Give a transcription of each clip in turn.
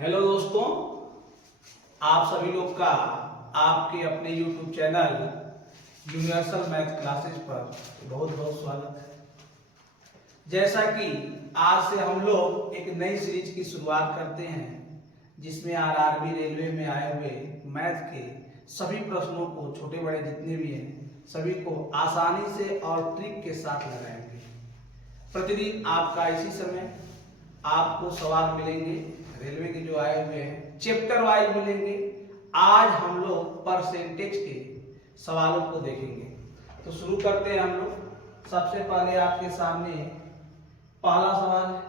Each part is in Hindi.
हेलो दोस्तों, आप सभी लोग का आपके अपने YouTube channel universal math classes पर बहुत बहुत स्वागत है। जैसा कि आज से हम लोग एक नई सीरीज की शुरुआत करते हैं जिसमें आरआरबी रेलवे में आए हुए मैथ के सभी प्रश्नों को, छोटे बड़े जितने भी हैं, सभी को आसानी से और ट्रिक के साथ लगाएंगे। प्रतिदिन आपका इसी समय आपको सवाल मिलेंगे, रेलवे के जो आए हुए हैं चैप्टर वाइज मिलेंगे। आज हम लोग परसेंटेज के सवालों को देखेंगे। तो शुरू करते हैं हम लोग। सबसे पहले आपके सामने पहला सवाल है,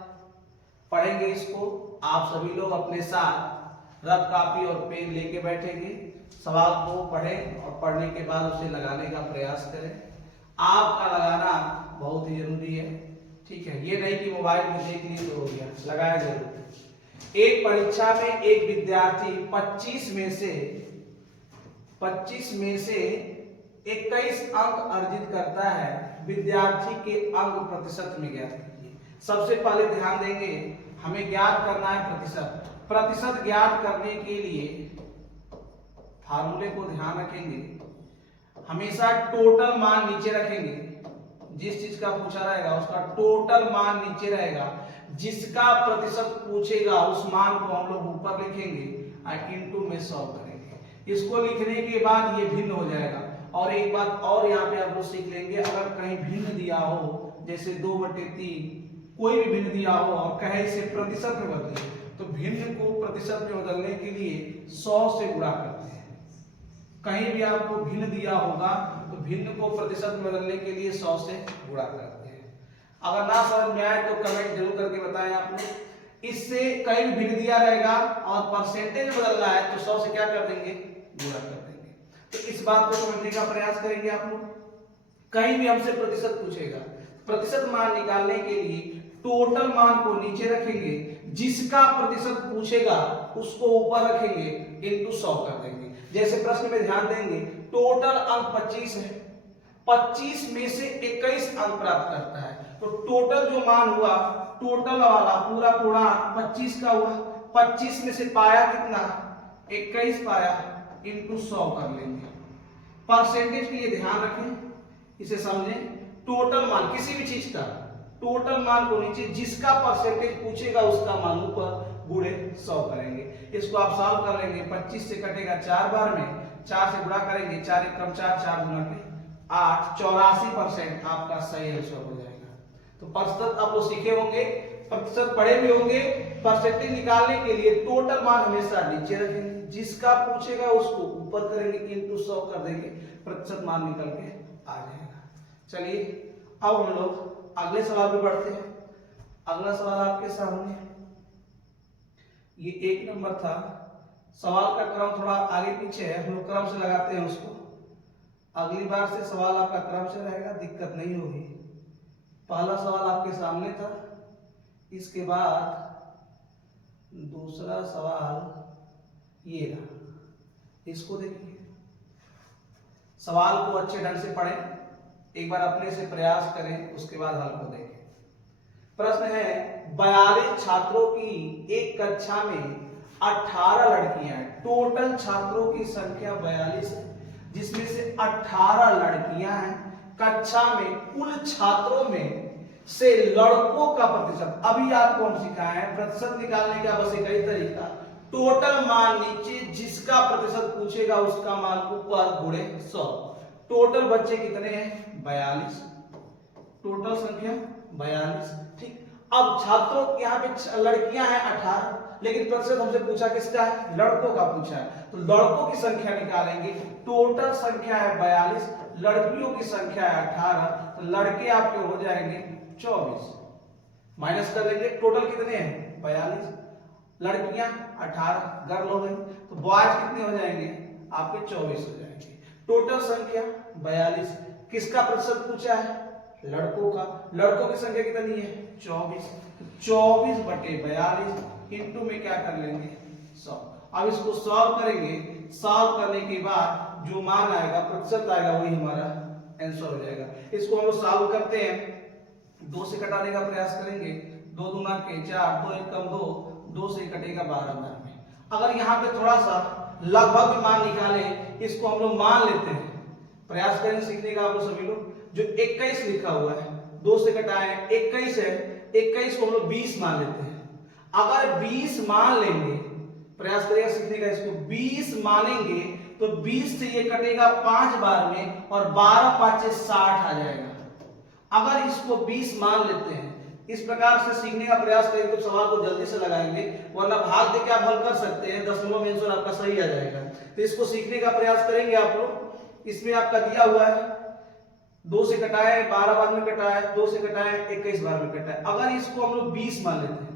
पढ़ेंगे इसको। आप सभी लोग अपने साथ रफ कॉपी और पेन लेके बैठेंगे, सवाल को पढ़ें और पढ़ने के बाद उसे लगाने का प्रयास करें। आपका लगाना बहुत ही जरूरी है, ठीक है। ये नहीं कि मोबाइल में देख लिए तो हो गया, लगाया जरूर। एक परीक्षा में एक विद्यार्थी 25 में से 21 अंक अर्जित करता है। विद्यार्थी के अंक प्रतिशत में ज्ञात कीजिए। सबसे पहले ध्यान देंगे, हमें ज्ञात करना है प्रतिशत। प्रतिशत ज्ञात करने के लिए फार्मूले को ध्यान रखेंगे, हमेशा टोटल मान नीचे रखेंगे। जिस चीज का पूछा रहेगा उसका टोटल मान नीचे रहेगा, जिसका प्रतिशत पूछेगा उस मान को हम लोग ऊपर लिखेंगे और इनटू में सॉल्व करेंगे। इसको लिखने के बाद ये भिन्न हो जाएगा। और एक बात और यहाँ पे आप लोग सीख लेंगे, अगर कहीं भिन्न दिया हो, जैसे 2/3 कोई भी भिन्न दिया हो और कहे इसे प्रतिशत में बदले, तो भिन्न को प्रतिशत में बदलने के लिए 100 से गुणा करते हैं। कहीं भी आपको भिन्न दिया होगा तो भिन्न को प्रतिशत में बदलने के लिए 100 से गुणा करते हैं। अगर ना समझ में आए तो कमेंट जरूर करके बताएं आप लोग। इससे कहीं भी भिन्न दिया रहेगा और परसेंटेज बदलना है तो 100 से क्या कर देंगे, गुणा कर देंगे। तो इस बात को समझने का प्रयास करेंगे आप लोग। कहीं भी हमसे प्रतिशत पूछेगा, प्रतिशत मान निकालने के लिए टोटल मान को नीचे रखेंगे, जिसका प्रतिशत पूछेगा उसको ऊपर रखेंगे, इनटू 100 कर देंगे। जैसे प्रश्न में ध्यान देंगे, टोटल अंक 25 है, 25 में से 21 अंक प्राप्त करता है, तो टोटल जो मान हुआ, टोटल वाला पूरा 25 का हुआ। 25 में से पाया कितना, 21 पाया, इनटू 100 कर लेंगे। परसेंटेज के लिए ध्यान रखें, इसे समझें। टोटल मान किसी भी चीज का टोटल मान को नीचे, जिसका परसेंटेज पूछेगा उसका मान ऊपर, गुणे 100 करेंगे। इसको आप सॉल्व कर लेंगे। 25 से कटेगा 4 बार में, 4 से गुणा करेंगे, 4 एक कम 4, 4 गुना के 8, 84% आपका सही आंसर हो जाएगा। तो प्रतिशत आप लोग सीखे होंगे, प्रतिशत पढ़े भी होंगे। परसेंटेज निकालने के लिए टोटल मान हमेशा नीचे रखेंगे, जिसका पूछेगा उसको ऊपर करेंगे, इनटू 100 कर देंगे, प्रतिशत मान निकल के आ जाएगा। चलिए अब हम लोग अगले सवाल पे बढ़ते हैं। अगला सवाल आपके सामने, ये 1 नंबर था। सवाल का क्रम थोड़ा आगे पीछे है, हम लोग क्रम से लगाते हैं उसको। अगली बार से सवाल आपका क्रम से रहेगा, दिक्कत नहीं होगी। पहला सवाल आपके सामने था, इसके बाद दूसरा सवाल ये रहा। इसको देखिए, सवाल को अच्छे ढंग से पढ़ें, एक बार अपने से प्रयास करें, उसके बाद हल को देखें। प्रश्न है, 42 छात्रों की एक कक्षा में 18 लड़कियां हैं। टोटल छात्रों की संख्या 42 है, जिसमें से 18 लड़कियां हैं। कक्षा में कुल छात्रों में से लड़कों का प्रतिशत, अभी आपको हम सिखाए हैं प्रतिशत निकालने का बस एक ही तरीका, टोटल मान नीचे, जिसका प्रतिशत पूछेगा उसका मान ऊपर, गुणे 100। टोटल बच्चे कितने हैं, 42, टोटल संख्या 42, ठीक। अब छात्रों यहाँ पे लड़कियां हैं 18, लेकिन प्रतिशत हमसे पूछा किसका है, लड़कों का पूछा है, तो लड़कों की संख्या निकालेंगे। टोटल संख्या है 42, लड़कियों की संख्या है 18, तो लड़के आपके हो जाएंगे 24। माइनस कर लेंगे, टोटल कितने हैं 42, लड़कियां 18, गर्ल हो गई, तो बॉयज कितने हो जाएंगे आपके 24 हो जाएंगे। टोटल संख्या 42, किसका प्रतिशत पूछा है, लड़कों का। लड़कों की संख्या कितनी है 24, 24/42 इनटू में क्या कर लेंगे 100। अब इसको सॉल्व करेंगे, सॉल्व करने के बाद जो मान आएगा, प्रतिशत आएगा, वही हमारा आंसर हो जाएगा। इसको हम लोग सॉल्व करते हैं, 2 से घटाने का प्रयास करेंगे। 2 दूना के 4, 2 एक कम 2, 2 से कटेगा 12 बार में। अगर यहाँ पे थोड़ा सा लगभग मान निकाले, इसको हम लोग मान लेते हैं, प्रयास करें सीखने का आप लोग सभी लोग। जो 21 लिखा हुआ है 2 से कटाए 21 है, 21 को हम लोग 20 मान लेते हैं। अगर 20 मान लेंगे, प्रयास करेगा सीखने का, इसको 20 मानेंगे तो 20 से ये कटेगा 5 बार में और 12 5 60 आ जाएगा। अगर इसको 20 मान लेते हैं, इस प्रकार से सीखने का प्रयास करेंगे तो सवाल को जल्दी से लगाएंगे, वरना भाग दे के आप हल कर सकते हैं, दशमलव में आंसर आपका सही आ जाएगा। तो इसको सीखने का प्रयास करेंगे आप लोग। इसमें आपका दिया हुआ है 2 से कटाए 12 बार में कटाए, 2 से कटाए 21 बार में कटाए। अगर इसको हम लोग 20 मान लेते हैं,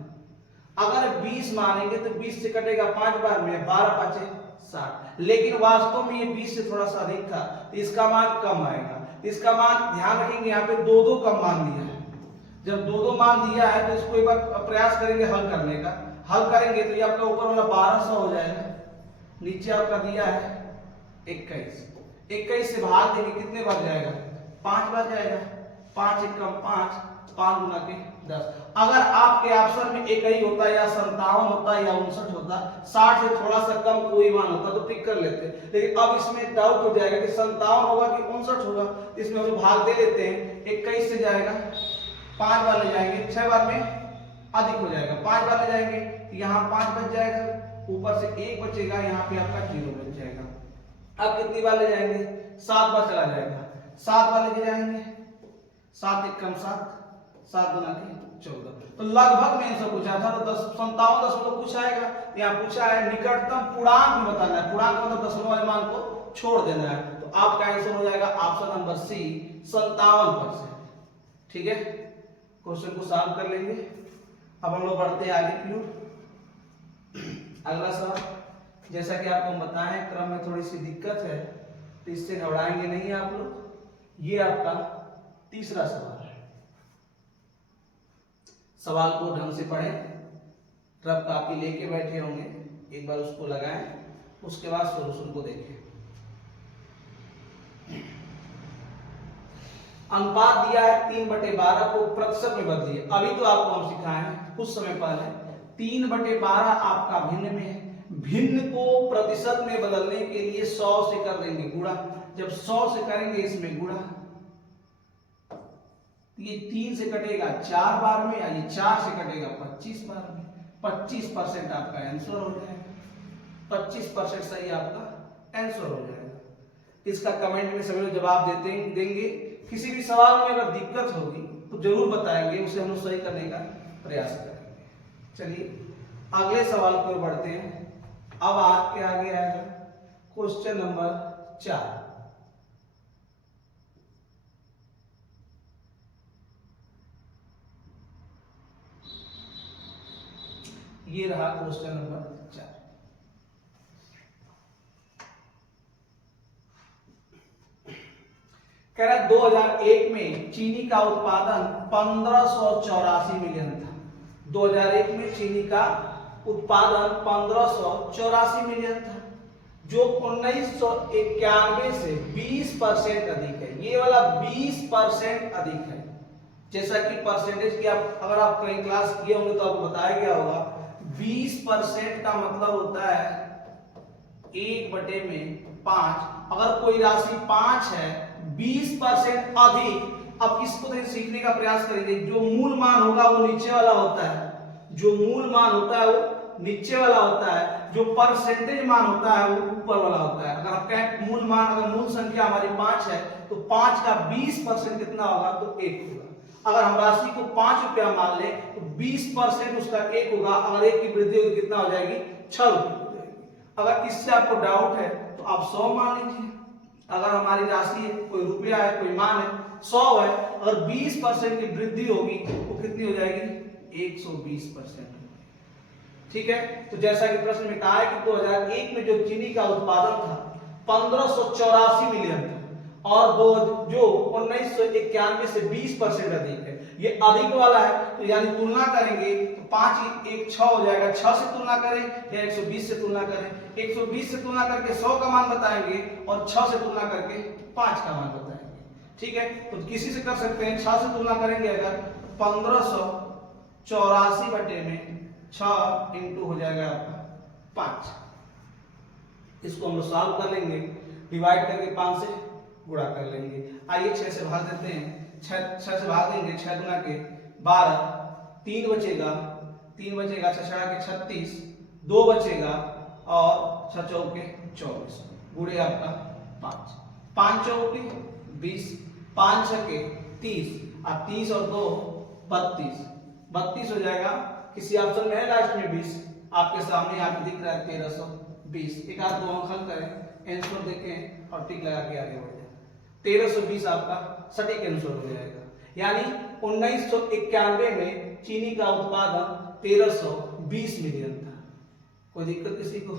अगर 20 मानेंगे तो 20 से कटेगा 5 बार में, 12 5 60, लेकिन वास्तव में ये 20 से थोड़ा सा अधिक था तो इसका मान कम आएगा। इसका मान ध्यान रखेंगे, यहाँ पे 2 कम मान दिया है। जब 2 मान दिया है तो इसको एक बार प्रयास करेंगे हल करने का। हल करेंगे तो ये आपका ऊपर वाला 1200 हो जाएगा, नीचे आपका दिया है 21। 21 से भाग देंगे कितने बार जाएगा? 5 बार जाएगा। 5 एक कम 5, 5 गुना के 10। अगर आपके ऑप्शन में एक ही होता या 57 होता या 59 होता, 60 से थोड़ा सा कम कोई मान होता तो टिक कर लेते, लेकिन अब इसमें डाउट हो जाएगा कि 57 होगा कि 59 होगा। इसमें हम भाग दे लेते हैं। 21 से जाएगा 5 बार ले जाएंगे, 6 बार में अधिक हो जाएगा, 5 बार ले जाएंगे यहाँ 5 बच जाएगा, ऊपर से 1 बचेगा, यहाँ पे आपका 0 बच जाएगा। अब कितनी बार ले जाएंगे? 7 बार चला जाएगा, 7 बार लेके जाएंगे, 7 एक कम 7, 7 गुना के 14। तो लगभग में ऐसा पूछा था तो 57 दशमलव कुछ आएगा। यहाँ पूछा है निकटतम पूर्णांक में बताना है, पूर्णांक मतलब दशमलव वाले मान को छोड़ देना है, तो आपका आंसर हो जाएगा ऑप्शन नंबर सी 57%। ठीक है, क्वेश्चन को सॉल्व कर लेंगे। अब हम लोग बढ़ते हैं आगे की ओर। अगला सवाल, जैसा कि आपको हम बताएं क्रम में थोड़ी सी दिक्कत है तो इससे घबराएंगे नहीं आप लोग। ये आपका तीसरा सवाल है। सवाल को ढंग से पढ़ें, रफ कॉपी लेके बैठे होंगे, एक बार उसको लगाएं, उसके बाद सॉल्यूशन को देखें। अनुपात दिया है 3/12 को प्रतिशत में बदलिए। अभी तो आपको हम सिखाए हैं कुछ समय पहले 3/12 आपका भिन्न में है, भिन्न को प्रतिशत में बदलने के लिए 100 से कर देंगे गुणा। जब 100 से करेंगे इसमें गुणा, ये 3 से कटेगा 4 बार में, या ये 4 से कटेगा 25 बार में। 25% आपका आंसर हो जाएगा, 25% सही आपका आंसर हो जाएगा। इसका कमेंट में सभी लोग जवाब देंगे। किसी भी सवाल में अगर दिक्कत होगी तो जरूर बताएंगे, उसे हम लोग सही करने का प्रयास करेंगे। चलिए अगले सवाल की ओर बढ़ते हैं। अब आपके आगे आएगा क्वेश्चन नंबर 4। ये रहा क्वेश्चन नंबर 4। कह रहा है 2001 में चीनी का उत्पादन 1584 मिलियन था। 2001 में चीनी का उत्पादन 1584 मिलियन था, जो 1991 से 20% अधिक है। ये वाला 20% अधिक है। जैसा कि परसेंटेज की अगर आप कहीं क्लास किए होंगे तो आपको बताया गया होगा, 20% का मतलब होता है 1/5। अगर कोई राशि 5 है, 20% अधिक। अब इसको तो सीखने का प्रयास करेंगे। जो मूल मान होगा वो नीचे वाला होता है, जो मूल मान होता है वो नीचे वाला होता है, जो परसेंटेज मान होता है वो ऊपर वाला होता है। अगर आप कहें मूल मान, अगर मूल संख्या हमारी 5 है तो 5 का 20% कितना होगा? तो 1 होगा। अगर हम राशि को 5 रुपया मान ले तो 20% उसका 1 होगा। अगर 1 की वृद्धि होगी कितना हो जाएगी? 6 रुपये हो जाएगी। अगर इससे आपको डाउट है तो आप 100 मान लीजिए। अगर हमारी राशि है, कोई रुपया है, कोई मान है, 100 है, अगर 20% की वृद्धि होगी तो कितनी हो जाएगी? 120%। ठीक है, तो जैसा कि प्रश्न में कहा है कि 2001 में जो चीनी का उत्पादन था 1584 मिलियन था, और जो 1991 से 20% अधिक है। ये अधिक वाला है, तो यानी तुलना करेंगे तो 5 1 6 हो जाएगा। 6 से तुलना करें या 120 से तुलना करें? 120 से तुलना करके 100 का मान बताएंगे और 6 से तुलना करके 5 का मान बताएंगे। ठीक है, तो किसी से कर सकते हैं। 6 से तुलना करेंगे अगर 1584 बटे में 6 इंटू हो जाएगा आपका 5। इसको हम लोग सॉल्व कर लेंगे, डिवाइड करके 5 से गुणा कर लेंगे। आइए 6 से भाग देते हैं, 6 से भाग देंगे, 6 गुना के 12, 3 बचेगा, 6 छड़ा के 36, 2 बचेगा और 6 चौके 24 गुणे आपका 5, 5 चौके 20, 5 छके 30 और 30 और 2 32 हो जाएगा। किसी ऑप्शन में है लास्ट में 20, आपके सामने यहाँ पे दिख रहा है 1320। एक आध दो अंक हल करें, आंसर देखें और टिक लगा के आगे बढ़ जाए। 1320 आपका सटीक आंसर हो जाएगा। यानी 1991 में चीनी का उत्पादन 1320 मिलियन था। कोई दिक्कत किसी को?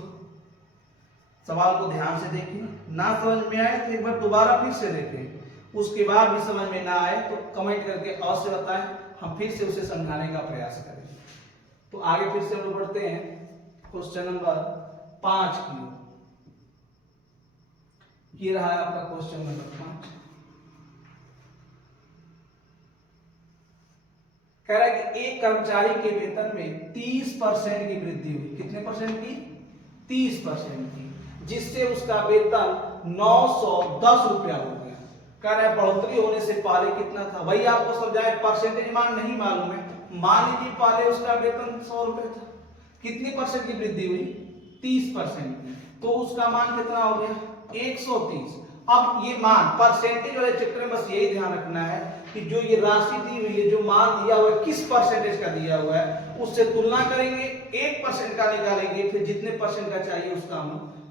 सवाल को ध्यान से देखिए, ना समझ में आए तो एक बार दोबारा फिर से देखें, उसके बाद भी समझ में ना आए तो कमेंट करके अवश्य बताएं, हम फिर से उसे समझाने का प्रयास करें। तो आगे फिर से हम लोग बढ़ते हैं क्वेश्चन नंबर 5 की। ये रहा है आपका क्वेश्चन नंबर 5। कह रहा है कि एक कर्मचारी के वेतन में 30% की वृद्धि हुई। कितने परसेंट की? 30% की, जिससे उसका वेतन 910 रुपया हो गया। कह रहा है बढ़ोतरी होने से पहले कितना था? वही आपको समझाए, परसेंटेज मान नहीं मालूम है। मान लीजिए पहले उसका वेतन 100 रुपए था, कितनी परसेंट की वृद्धि हुई? 30% की, तो उसका मान कितना हो गया? 130। अब ये मान परसेंटेज वाले चक्कर में बस यही ध्यान रखना है कि जो ये राशि दी हुई है, जो मान दिया हुआ है, किस परसेंटेज का दिया हुआ है, उससे तुलना करेंगे, 1% का निकालेंगे, फिर जितने परसेंट का चाहिए उसका हम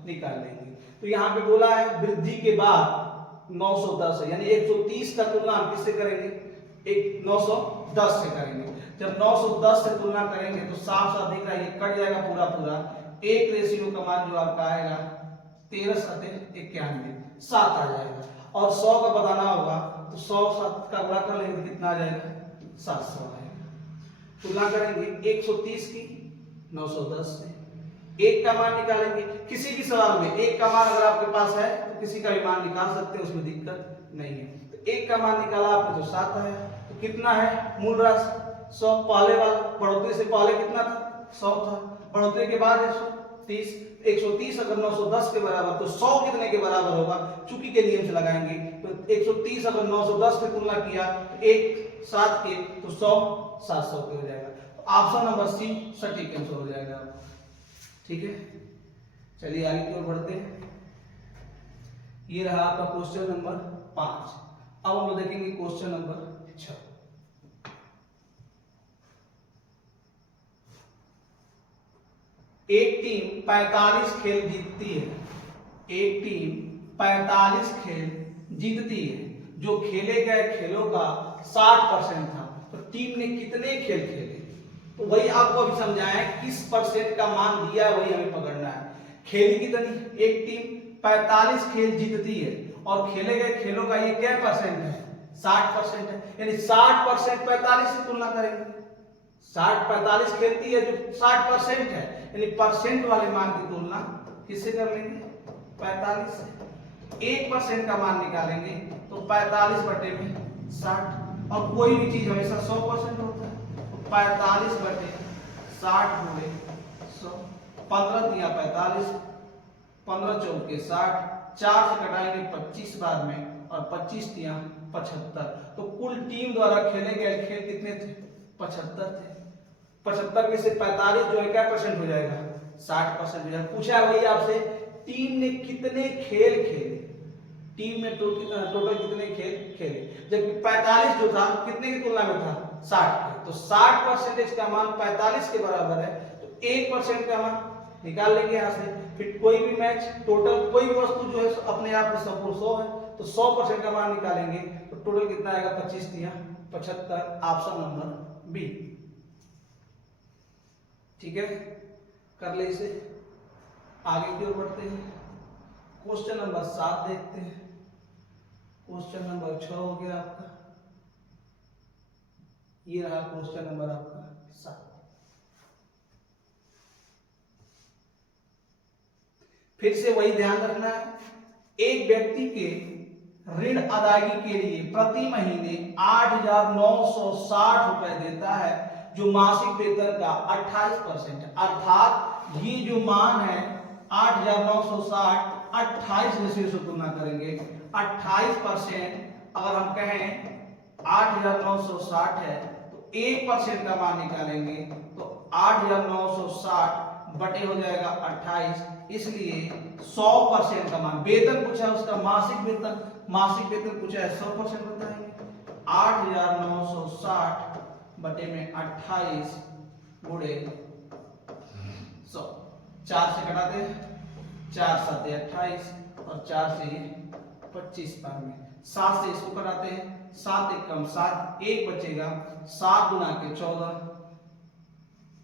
निकाल लेंगे। तो यहाँ पे बोला है वृद्धि के बाद 910 है, यानी 130 का तुलना हम किससे करेंगे? 910 से करेंगे। जब 910 से तुलना करेंगे तो साफ साफ दिख रहा है, ये कट जाएगा पूरा पूरा। एक रेशियो का मान जो आपका आएगा 13 7 आ जाएगा। और 100 का बताना होगा तो 100 7 का गुणा कर लेंगे तो कितना आ जाएगा? 700 आएगा। तुलना करेंगे 130 की 910 से, एक का मान निकालेंगे। किसी भी सवाल में एक का मान अगर आपके पास है तो किसी का भी मान निकाल सकते हैं, उसमें दिक्कत नहीं है। तो एक का मान निकाला आपने तो 7 आया, तो कितना है मूल राशि? 100। पहले वाला बढ़ोतरी से पहले कितना था? 100 था, बढ़ोतरी के बाद 130। 130 अगर 910 के बराबर, तो 100 कितने के बराबर होगा? चूंकि के नियम से लगाएंगे तो 130 अगर 910 से तुलना किया तो 1 7 के, तो 100 700 के हो जाएगा। तो ऑप्शन नंबर सी सटीक आंसर हो जाएगा। ठीक है, चलिए आगे की ओर बढ़ते हैं। ये रहा आपका क्वेश्चन नंबर 5। अब हम लोग देखेंगे क्वेश्चन नंबर 6। एक टीम 45 खेल जीतती है, एक टीम 45 खेल जीतती है, जो खेले गए खेलों का 60% था। तो टीम ने कितने खेल खेले? तो वही आपको अभी समझाया, किस परसेंट का मान दिया वही हमें पकड़ना है। खेली कितनी? एक टीम 45 खेल जीतती है और खेले गए खेलों का ये क्या परसेंट है? 60% है। यानी 60% 45 से तुलना करेंगे। 60 45 खेलती है जो 60% है, यानी परसेंट वाले मान की तुलना किससे कर लेंगे? 45 से। 1% का मान निकालेंगे तो 45 बटे में 60, और कोई भी चीज हमेशा 100% होता है। 45 बटे 60 गुणे 100, 15 दिया 45, 15 चौके 60, 4 से कटाएंगे 25 बाद में, और 25 दिया 75। तो कुल टीम द्वारा खेले गए खेल कितने थे? 75 थे। 75 में से 45 जो है क्या परसेंट हो जाएगा? 60% हो जाएगा। पूछा है वही आपसे, टीम ने कितने खेल खेले, टीम में टोटल कितने खेल खेले, जबकि 45 जो था कितने की तुलना में था? 60 के। तो 60% का मान 45 के बराबर है, तो 1% का मान निकाल लेंगे यहाँ से। फिर कोई भी मैच टोटल कोई भी वस्तु जो है अपने आप में 100 है, तो 100% का मान निकालेंगे तो टोटल कितना आएगा? 25 दिया 75। Option number B. ठीक है, कर ले इसे। आगे की ओर बढ़ते हैं, क्वेश्चन नंबर 7 देखते हैं। क्वेश्चन नंबर 6 हो गया आपका। ये रहा क्वेश्चन नंबर आपका 7। फिर से वही ध्यान रखना है, एक व्यक्ति के ऋण अदायगी के लिए प्रति महीने 8,960 रुपए देता है, जो मासिक वेतन का 28%, अर्थात ये जो मान है 8,960, 28 में से तुलना करेंगे 28%। अगर हम कहें 8,960 है तो 1% का मान निकालेंगे तो 8,960 बटे हो जाएगा 28, इसलिए 100% का मान। वेतन पूछा है उसका मासिक वेतन पूछा है 100% बताएंगे। 8,960 बटे में 28 गुणे 100, 4 से कटाते हैं, 4 7 28 और 4 से 25 बार में 7 से इसको कराते हैं, 7 एक कम 7, 1 बचेगा, 7 गुना के 14,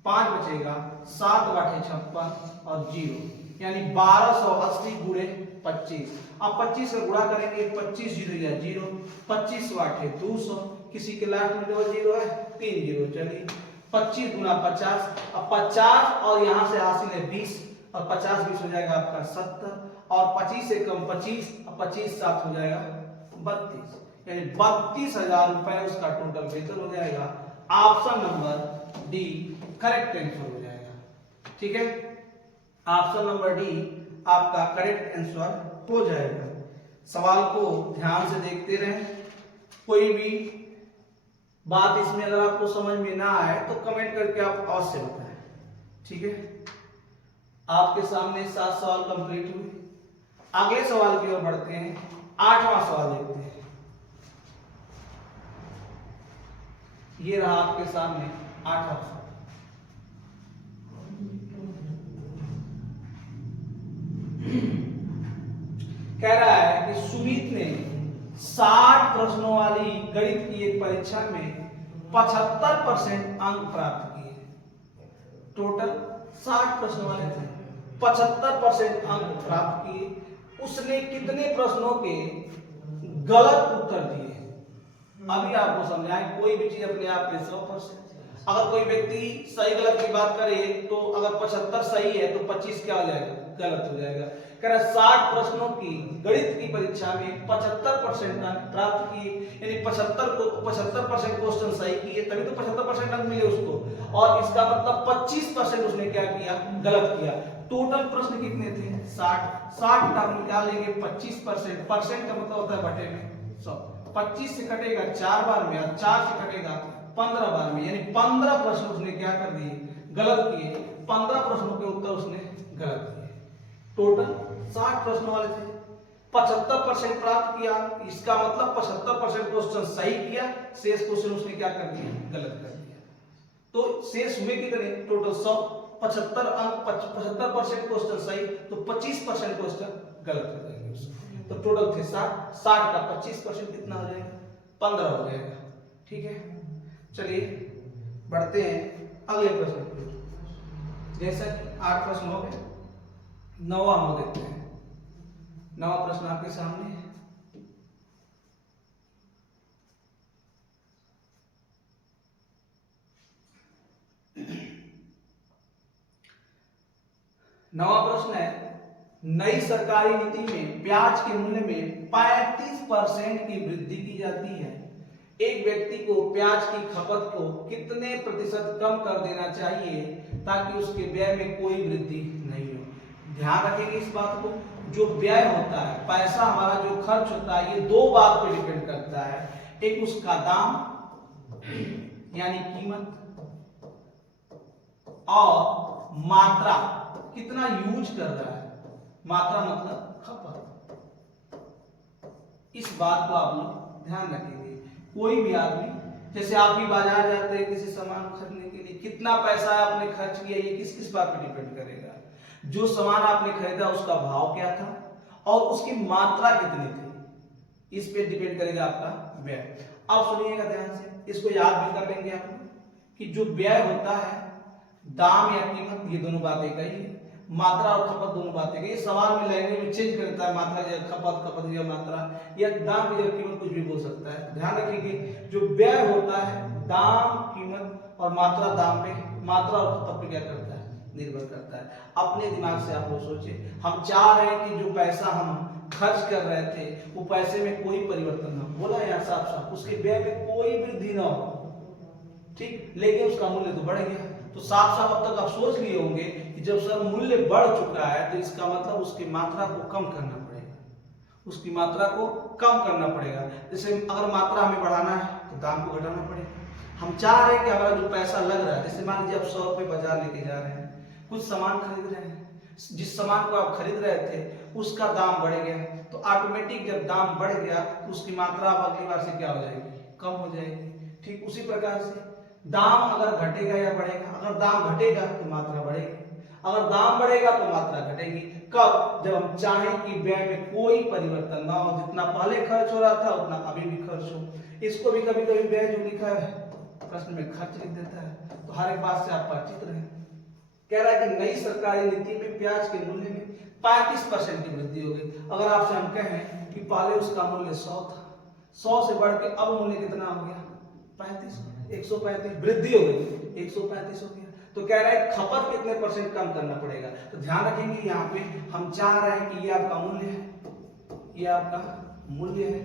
5 बचेगा, 7 बाटे 56 और 0, यानी 1280 गुणे 25। अब 25 का गुणा करेंगे, 25 जीरो या 0, 25 बाटे 200, किसी के लास्ट में डबल 0 है, 3 0, चलिए 25 गुना 50, अब 50 और यहाँ से हासिल है 20 और 50 20 हो जाएगा आपका 70 और 25 से कम 25, अब 25 7 हो जाएगा 32, यानी 32,000 रुपए उसका टोटल वेतन हो जाएगा। Option number D correct answer हो जाएगा। ठीक है, ऑप्शन नंबर डी आपका करेक्ट आंसर हो जाएगा। सवाल को ध्यान से देखते रहें, कोई भी बात इसमें अगर आपको समझ में ना आए तो कमेंट करके आप अवश्य बताएं। ठीक है, आपके सामने 7 सवाल कंप्लीट हुए। अगले सवाल की ओर बढ़ते हैं, 8वां सवाल देखते हैं। ये रहा आपके सामने 8वां सवाल। कह रहा है कि सुमित ने 60 प्रश्नों वाली गणित की एक परीक्षा में 75% अंक प्राप्त किए। टोटल 60 प्रश्न वाले थे, 75% अंक प्राप्त किए। उसने कितने प्रश्नों के गलत उत्तर दिए? अभी आपको समझाएं, कोई भी चीज अपने आप में 100%। अगर कोई व्यक्ति सही गलत की बात करे तो अगर 75 सही है तो 25 क्या हो जाएगा? गलत हो जाएगा। कह रहा 60 प्रश्नों की गणित की परीक्षा में 75% अंक प्राप्त किए, यानी 75% क्वेश्चन सही किए, तभी तो 75% अंक मिले उसको। और इसका मतलब 25% उसने क्या किया? गलत किया। टोटल प्रश्न कितने थे? 60 का निकालेंगे 25%, परसेंट का मतलब होता है बटे में 100। 25 से कटेगा 4 बार में और 4 से कटेगा 15 बार में, यानी 15 प्रश्न उसने क्या कर दिए? गलत किए। 15 प्रश्नों के उत्तर उसने गलत किए। टोटल 60 प्रश्न वाले थे, 75% प्राप्त किया, इसका मतलब 75% क्वेश्चन सही किया, शेष क्वेश्चन उसने क्या कर दिया? गलत कर दिया। तो शेष हुए कितने? टोटल 100, 75 अंक, 75% क्वेश्चन सही, तो 25% क्वेश्चन गलत कर देंगे उसको। तो टोटल थे 60 का 25% कितना हो जाएगा? 15 हो जाएगा। ठीक है, चलिए बढ़ते हैं अगले प्रश्न पर। जैसा कि 8 प्रश्न हो गए, 9वां हम देखते हैं। 9वां प्रश्न आपके सामने है। नवा प्रश्न है, नई सरकारी नीति में प्याज के मूल्य में 35% की वृद्धि की जाती है। एक व्यक्ति को प्याज की खपत को कितने प्रतिशत कम कर देना चाहिए ताकि उसके व्यय में कोई वृद्धि नहीं हो? ध्यान रखेंगे इस बात को, जो व्यय होता है, पैसा हमारा जो खर्च होता है, ये 2 बात पे डिपेंड करता है। एक उसका दाम यानी कीमत, और मात्रा, कितना यूज कर रहा है। मात्रा मतलब खपत। इस बात को आप लोग ध्यान रखेंगे। कोई भी आदमी, जैसे आप भी बाजार जाते हैं किसी सामान खरीदने के लिए, कितना पैसा आपने खर्च किया, ये किस किस बात पे डिपेंड करेगा? जो सामान आपने खरीदा उसका भाव क्या था और उसकी मात्रा कितनी थी, इस पे डिपेंड करेगा आपका व्यय। अब सुनिएगा ध्यान से, इसको याद भी कर लेंगे आप कि जो व्यय होता है, दाम या कीमत, ये दोनों बातें एक ही है। मात्रा और खपत दोनों बातें, ये सवाल में लैंग्वेज में चेंज करता है, मात्रा या खपत या मात्रा या दाम या कीमत, कुछ भी बोल सकता है। ध्यान रखिए, जो व्यय होता है, दाम, कीमत और मात्रा, दाम पे, मात्रा और खपत पे क्या करता है? निर्भर करता है। अपने दिमाग से आप लोग सोचिए, हम चाह रहे हैं कि जो पैसा हम खर्च कर रहे थे वो पैसे में कोई परिवर्तन ना हो। बोला यहाँ साफ साफ, उसके व्यय में कोई वृद्धि ना हो। ठीक, लेकिन उसका मूल्य तो बढ़ गया। तो साफ साफ अब तक आप सोच लिए होंगे कि जब सर मूल्य बढ़ चुका है तो इसका मतलब उसकी मात्रा को कम करना पड़ेगा, उसकी मात्रा को कम करना पड़ेगा। जैसे अगर मात्रा हमें बढ़ाना है तो दाम को घटाना पड़ेगा। हम चाह रहे हैं कि हमारा जो पैसा लग रहा है, जैसे मान लीजिए आप 100 रुपये बाजार लेके जा रहे हैं, कुछ सामान खरीद रहे हैं, जिस सामान को आप खरीद रहे थे उसका दाम बढ़ गया, तो ऑटोमेटिक जब दाम बढ़ गया तो उसकी मात्रा अब अगली बार से क्या हो जाएगी, कम हो जाएगी। ठीक उसी प्रकार से दाम अगर घटेगा या बढ़ेगा, अगर दाम घटेगा तो मात्रा बढ़ेगी, अगर दाम बढ़ेगा तो मात्रा घटेगी। कब? जब हम चाहें कि व्यय में कोई परिवर्तन ना हो, जितना पहले खर्च हो रहा था उतना अभी भी खर्च हो। इसको भी कभी कभी व्यय जो लिखा है प्रश्न में खर्च लिख देता है, तो हर एक बात से आप परिचित रहे। कह रहा है कि नई सरकारी नीति में प्याज के मूल्य में 35% की वृद्धि हो गई। अगर आपसे हम कहें कि पहले उसका मूल्य 100 था, 100 से बढ़ के अब मूल्य कितना हो गया, 35, 135, वृद्धि हो गई, 135 हो गया। तो कह रहा है खपत कितने % कम करना पड़ेगा। तो ध्यान रखेंगे यहाँ पे हम चाह रहे हैं कि ये आपका मूल्य है, ये आपका मूल्य है,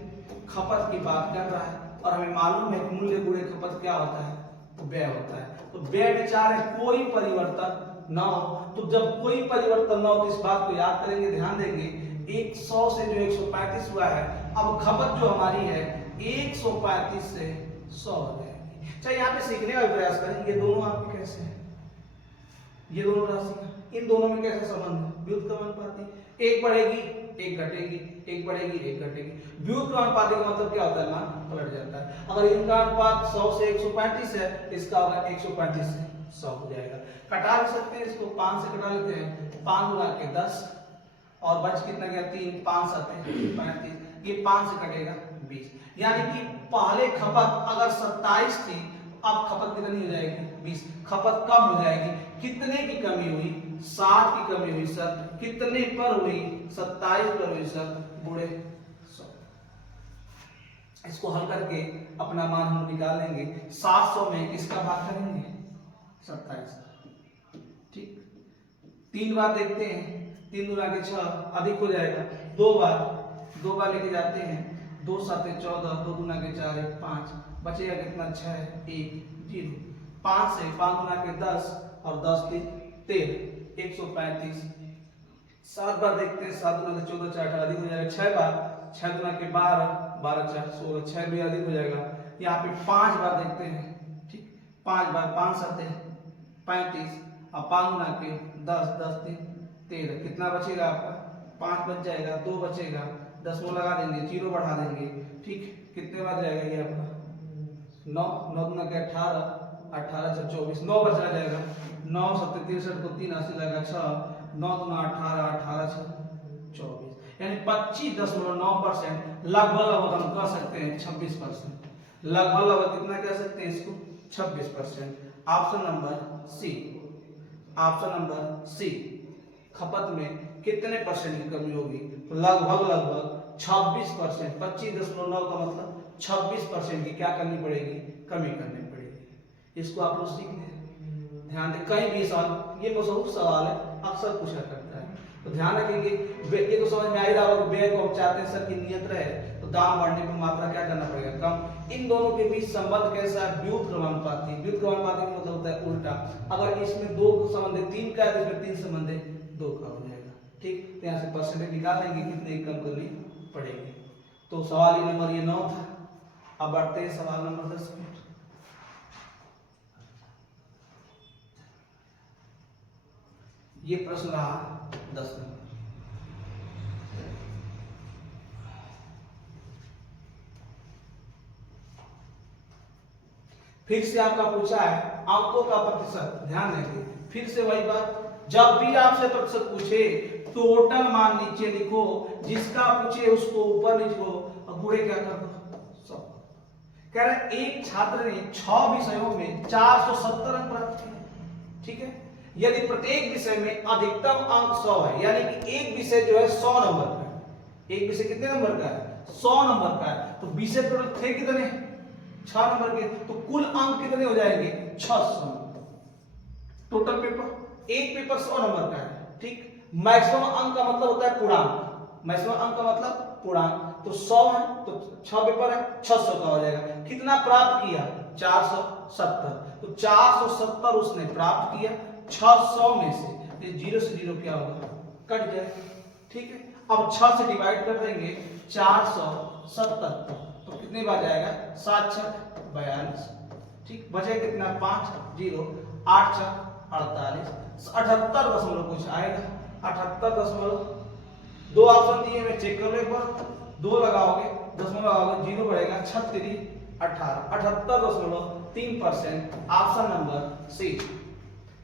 खपत की बात कर रहा है, और हमें मालूम है कि मूल्य गुणे खपत क्या होता है, तो व्यय होता है। तो व्यय में चाह रहे हैं कोई परिवर्तन ना हो। तो जब कोई परिवर्तन ना हो तो इस बात को याद करेंगे, ध्यान देंगे, 100 से जो 135 हुआ है, अब खपत जो हमारी है 135 से 100 हो जाएगी। अच्छा यहाँ पे सीखने का प्रयास करें, ये दोनों आपके कैसे हैं, ये दोनों राशि, इन दोनों में कैसा संबंध है, व्युत्क्रमानुपाती, एक बढ़ेगी एक घटेगी, एक बढ़ेगी एक घटेगी। व्युत्क्रमानुपाती का मतलब क्या होता है, मान पलट जाता है। अगर इनका अनुपात 100 से 135 है, इसका होगा 135 से 100 हो जाएगा। कटा भी सकते हैं इसको, 5 से कटा लेते हैं, 5 गुना के 10 और बच कितना गया 3, 5 7 35, ये 5 से कटेगा 20। यानी कि पहले खपत अगर 27 थी, अब खपत कितनी हो जाएगी, 20। खपत कम हो जाएगी, कितने की कमी हुई, 7 की कमी हुई सर, कितने पर हुई, 27 पर हुई सर, गुणे 100। इसको हल करके अपना मान हम निकाल लेंगे। 700 में किसका भाग करेंगे, 27। ठीक, 3 बार देखते हैं, 3 गुना के 6 अधिक हो जाएगा, 2 बार लेके जाते हैं, 2 7 14, 2 गुना के 4 5, बचेगा कितना 6 1 0। 5 से 5 गुना के 10 और 10 3 13, 135। 7 बार देखते हैं, 7 गुना के 14 4 अधिक हो जाएगा, 6 बार, 6 गुना के 12 12 4 16, 6 भी अधिक हो जाएगा। यहाँ पे 5 बार देखते हैं, ठीक, 5 बार, 5 7 35 और 5 गुना के 10 10 3 13, कितना बचेगा आपका, 5 बच जाएगा, 2 बचेगा, 10 को लगा देंगे, 0 बढ़ा देंगे। ठीक, कितने बार जाएगा ये आपका 9, 9 गुना के 18 18 से 24, 9 बचा जाएगा, 9 7 63 को 3 80 लगा 6, 9 गुना 18 18 से 24, यानी 25.9%, लगभग हम कह सकते हैं 26%, लगभग कितना कह सकते हैं इसको, 26%। Option number C, option number C, खपत में कितने % की कमी होगी, तो लगभग 26%। 25.9 का मतलब 26% की क्या करनी पड़ेगी, कमी करनी पड़ेगी। इसको आप लोग सीख लें, ध्यान दें, कहीं भी सवाल, ये बहुत सवाल है, अक्सर पूछा करता है, तो ध्यान रखेंगे। ये तो समझ में आ ही रहा होगा, व्यय को हम चाहते हैं सर की नियत रहे, तो दाम बढ़ने पर मात्रा क्या करना पड़ेगा, कम। इन दोनों के बीच संबंध कैसा है, व्युत्क्रमानुपाती। व्युत्क्रमानुपाती का मतलब होता है उल्टा। अगर इसमें 2 संबंध है, 3 का है, तो इसमें 3 संबंध है, 2 का हो जाएगा। ठीक, तो यहाँ से परसेंटेज निकाल लेंगे, कितने कम करनी पड़ेगी। तो सवाल नंबर ये 9 था। अब बढ़ते हैं सवाल नंबर 10 में। ये प्रश्न रहा 10 नंबर। फिर से आपका पूछा है अंकों का प्रतिशत, ध्यान देंगे, फिर से वही बात, जब भी आपसे प्रतिशत पूछे टोटल मान नीचे लिखो, जिसका पूछे उसको ऊपर लिखो और गुणे क्या कर दो 100। कह रहे एक छात्र ने 6 विषयों में 470 अंक प्राप्त किए। ठीक है, यदि प्रत्येक विषय में अधिकतम अंक 100 है, यानी कि एक विषय जो है 100 नंबर का है, एक विषय कितने नंबर का है, 100 नंबर का है, तो विषय टोटल थे कितने, 6 नंबर के, तो कुल अंक कितने हो जाएंगे 600। टोटल पेपर, एक पेपर 100 नंबर का है। ठीक, मैक्सिमम अंक का मतलब होता है पूर्णांक, मैक्सिमम अंक का मतलब पूर्णांक, तो 100 है तो 6 पेपर है, 600 का हो जाएगा। कितना प्राप्त किया, 470, तो 470 उसने प्राप्त किया। 600 में से ये 0 से 0 क्या होगा, कट जाएगा। ठीक है, अब 6 से डिवाइड कर देंगे 470, तो कितने बार जाएगा, 7 छक 42। ठीक, बचे कितना, 5 0 8 छक 48, 78 दशमलव कुछ आएगा, 78 दशमलव। दो ऑप्शन दिए, मैं चेक कर लो एक बार, 2 लगाओगे दशमलव लगाओगे 0 बढ़ेगा, 36 18, 78.3%, ऑप्शन नंबर सी।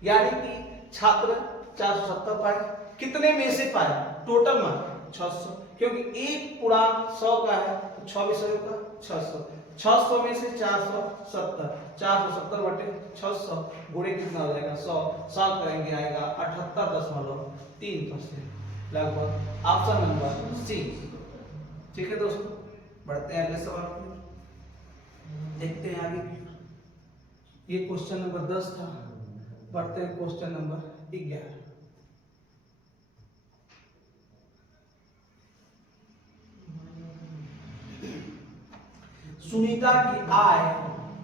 यानी कि छात्र 470 पाए, कितने में से पाया, टोटल में 600, क्योंकि 1 पूर्णांक 100 का है तो 26 का 600, 600 में से 470, 470 बटे 600 गुणे कितना हो जाएगा 100, सॉल्व करेंगे आएगा 78.3% लगभग, ऑप्शन नंबर सी। ठीक है दोस्तों, बढ़ते हैं अगले सवाल पर, देखते हैं आगे। ये क्वेश्चन नंबर 10 था, बढ़ते हैं क्वेश्चन नंबर 11। सुनीता की आय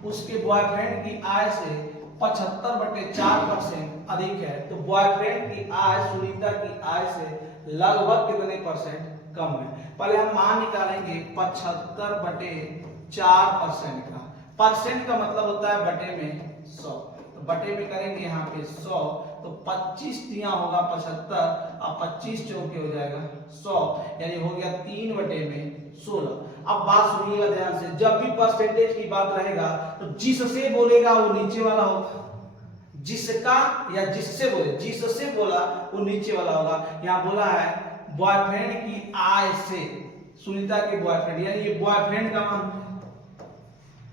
उसके बॉयफ्रेंड की आय से 75/4% अधिक है, तो बॉयफ्रेंड की आय सुनीता की आय से लगभग कितने परसेंट कम है। पहले हम मान निकालेंगे 75/4% का, परसेंट का मतलब होता है बटे में 100, तो बटे में करेंगे यहाँ पे 100, तो 25 दिया होगा 75 और 25 चौके हो जाएगा 100, यानी हो गया 3/16। अब बात सुनिएगा ध्यान से, जब भी परसेंटेज की बात रहेगा तो जिससे बोलेगा वो नीचे वाला होगा, जिसका या जिससे बोले, जिससे बोला वो नीचे वाला होगा। यहाँ बोला है बॉयफ्रेंड की आय से, सुनीता के बॉयफ्रेंड, यानी ये बॉयफ्रेंड का मान,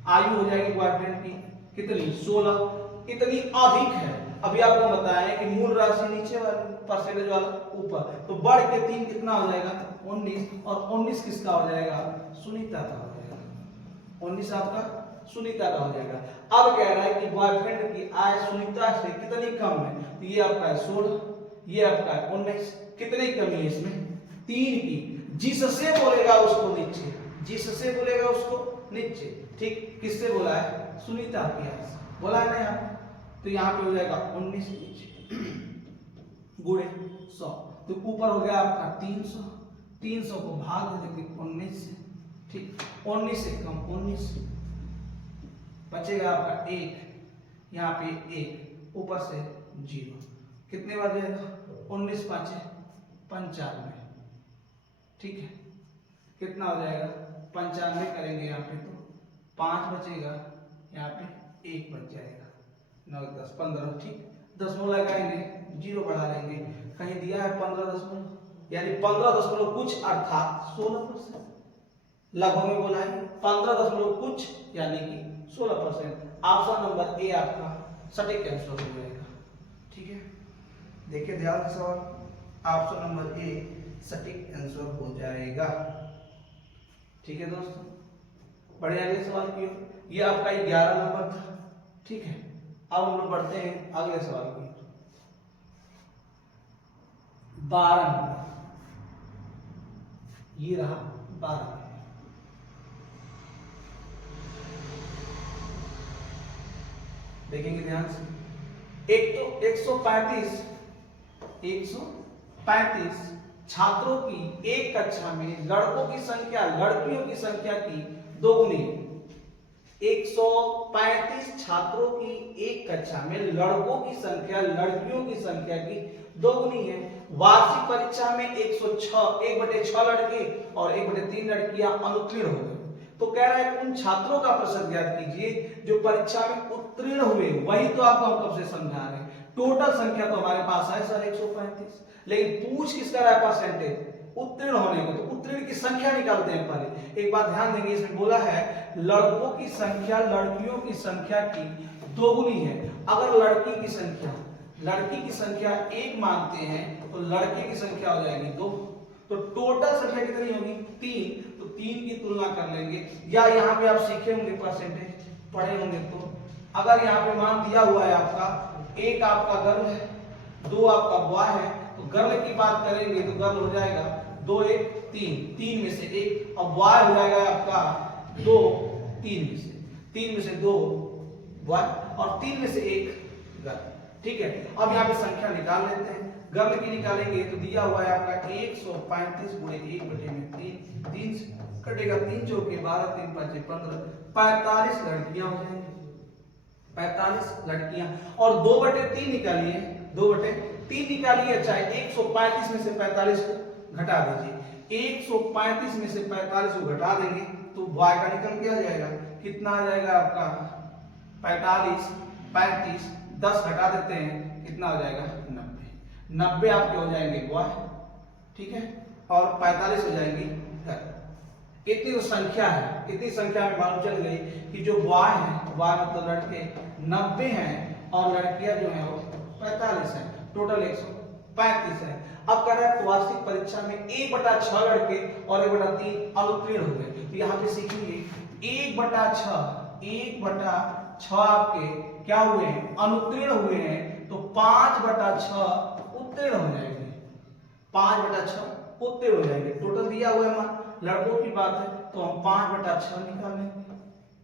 आयु हो जाएगी बॉयफ्रेंड की कितनी 16, इतनी अधिक है। अभी आपको बताया कि मूल राशि नीचे वाली, परसेंटेज वाला ऊपर, तो बढ़ के 3 कितना हो जाएगा 19, और 19 किसका हो जाएगा, सुनीता का हो जाएगा, 19 आपका सुनीता का हो जाएगा। अब कह रहा है कि बॉयफ्रेंड की आय सुनीता से कितनी कम है, तो ये आपका है 16, ये आपका है 19, कितनी कमी है इसमें, 3 की। जिससे बोलेगा उसको नीचे, जिससे बोलेगा उसको नीचे। ठीक, किससे बोला है, सुनीता की आय से बोला है ना यहाँ, तो यहाँ पे हो जाएगा 19 नीचे गुणे 100, तो ऊपर हो गया आपका 300, 300 को भाग देंगे 19 से। ठीक, 19 से कम 19, बचेगा आपका 1, यहाँ पे 1, ऊपर से 0, कितने बार जाएगा 19 5 95। ठीक है, कितना हो जाएगा 95 करेंगे यहाँ पे तो 5 बचेगा, यहाँ पे 1 बच जाएगा, 9 10 15। ठीक, दशमलव लगाएंगे 0 बढ़ा लेंगे, कहीं दिया है 15 दशमलव, यानी 15 दशमलव कुछ अर्थात 16%, लगभग में बोला है 15 दशमलव कुछ यानी कि 16%। ऑप्शन नंबर ए आपका सटीक आंसर हो जाएगा। ठीक है, देखिए ध्यान से सवाल, ऑप्शन नंबर ए सटीक आंसर हो जाएगा। ठीक है दोस्तों, बढ़िया, अगले सवाल की ओर। ये आपका 11 नंबर था। ठीक है, अब हम लोग बढ़ते हैं अगले सवाल की। 12 नंबर, ये रहा 12। देखेंगे ध्यान से, एक तो 135 छात्रों की एक कक्षा में लड़कों की संख्या लड़कियों की संख्या की दोगुनी है। 135 छात्रों की एक कक्षा में लड़कों की संख्या लड़कियों की संख्या की दोगुनी है। वार्षिक परीक्षा में 1/6 लड़के और 1/3 लड़कियां अनुत्तीर्ण हो गए। तो कह रहा है उन छात्रों का प्रतिशत ज्ञात कीजिए जो परीक्षा में उत्तीर्ण हुए। वही तो आपको हम कब से समझा रहे हैं। टोटल संख्या तो हमारे पास है सर 135, लेकिन पूछ किसका रहा है परसेंटेज, उत्तीर्ण होने को। तो उत्तीर्ण की संख्या निकालते हैं पहले। एक बात ध्यान देंगे, इसमें बोला है लड़कों की संख्या लड़कियों की संख्या की दोगुनी है। अगर लड़की की संख्या 1 मानते हैं तो लड़के की संख्या हो जाएगी 2, तो टोटल संख्या कितनी होगी 3। तो 3 की तुलना कर लेंगे, या यहाँ पे आप सीखे होंगे परसेंटेज पढ़े होंगे। तो अगर यहाँ पे मान दिया हुआ है आपका 1 आपका गर्ल है, 2 आपका बॉय है, तो गर्ल की बात करेंगे तो गर्ल हो जाएगा 2 1 3, 3 में से 1, और बॉय हो जाएगा आपका 2 3 में से 2 बॉय और 3 में से 1 गर्ल। ठीक है, अब यहाँ पे संख्या निकाल लेते हैं। गर्ल की निकालेंगे तो दिया हुआ है आपका 135 गुणे 1 बटे में 3, 3 कटेगा 3 चौके 12, 3 5 15, 45 लड़कियां हो जाएंगी, 45 लड़कियां। और 2/3 निकालिए, 2/3 निकालिए। चाहे 135 में से 45 को घटा दीजिए, 135 में से 45 को घटा देंगे तो बॉय का निकल के आ जाएगा। कितना आ जाएगा आपका 45, 35, 10 घटा देते हैं, कितना हो जाएगा 90, 90 आपके हो जाएंगे बॉय। ठीक है, और 45 हो जाएंगी गर्ल। इतनी तो संख्या है, इतनी संख्या में मालूम चल गई कि जो बॉय है, बॉय मतलब लड़के 90 हैं और लड़कियां जो है वो 45 हैं, टोटल 135 है। अब कह रहा है वार्षिक परीक्षा में 1/6 लड़के और 1/3 अनुत्तीर्ण हो गए। तो यहाँ पे सीखेंगे 1/6 आपके क्या हुए हैं, अनुत्तीर्ण हुए हैं, तो 5/6 उत्तीर्ण हो जाएंगे, 5/6 उत्तीर्ण हो जाएंगे। टोटल दिया हुआ है हमारा, लड़कों की बात है तो हम 5/6 निकाल लेंगे।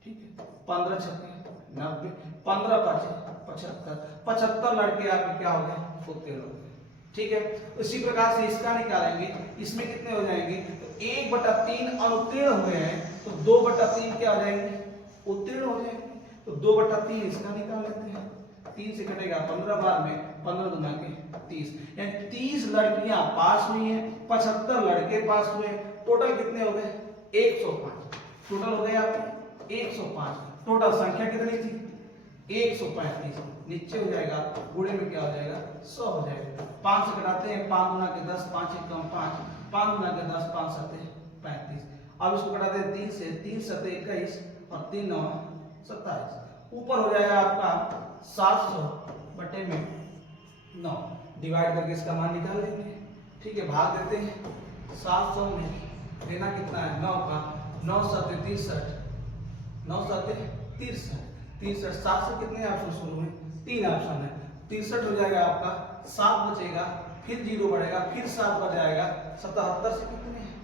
ठीक है, 15 छक्के 90, 15 5 75, 75 लड़के आपके क्या हो गए, उत्तीर्ण हो गए। ठीक है, इसी प्रकार से इसका निकालेंगे, इसमें कितने हो जाएंगे, तो 1/3 अनुत्तीर्ण हुए हैं, तो 2/3 क्या हो जाएंगे, उत्तीर्ण हो जाएंगे। तो 2/3 इसका निकाल लेते हैं, 3 से कटेगा 15 बार में 15 दूना के 30, यानी 30 लड़कियां पास हुई हैं, 75 लड़के पास हुए। टोटल कितने हो गए, 105। टोटल हो गए आपके 105। टोटल संख्या कितनी थी, 135। नीचे हो जाएगा, गुणे में क्या हो जाएगा, 100 हो जाएगा। 5 से घटाते हैं, 5 गुना के 10, 5 एक कम 5, 5 गुना के 10, 5 7 35। अब इसको घटाते हैं 3 से, 3 7 21 और 3 9 27। ऊपर हो जाएगा आपका 700/9। डिवाइड करके इसका मान निकाल लेंगे। ठीक है, भाग देते हैं 700 में, देना कितना है 9 का, 9 7 63, 9 7 63, 63। 7 से कितने ऑप्शन शुरू हुए, 3 ऑप्शन है, 63 हो जाएगा आपका, 7 बचेगा, फिर 0 बढ़ेगा, फिर 7 बच जाएगा, 77 से कितने हैं,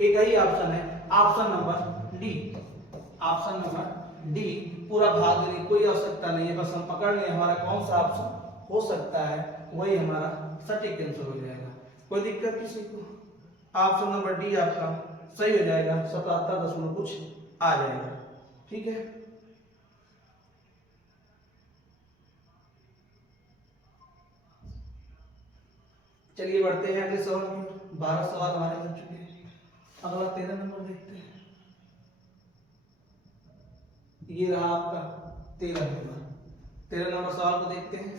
एक ही ऑप्शन है, option number D. Option number D, पूरा भाग देने कोई आवश्यकता नहीं है, बस हम पकड़ लें हमारा कौन सा ऑप्शन हो सकता है, वही हमारा सटीक आंसर हो जाएगा। कोई दिक्कत किसी को, ऑप्शन नंबर डी आपका सही हो जाएगा, 77 कुछ आ जाएगा। ठीक है, चलिए बढ़ते हैं अगले सवाल की। 12 सवाल हमारे बन चुके हैं। अगला 13 नंबर देखते हैं। ये रहा आपका 13 नंबर। 13 नंबर सवाल को देखते हैं।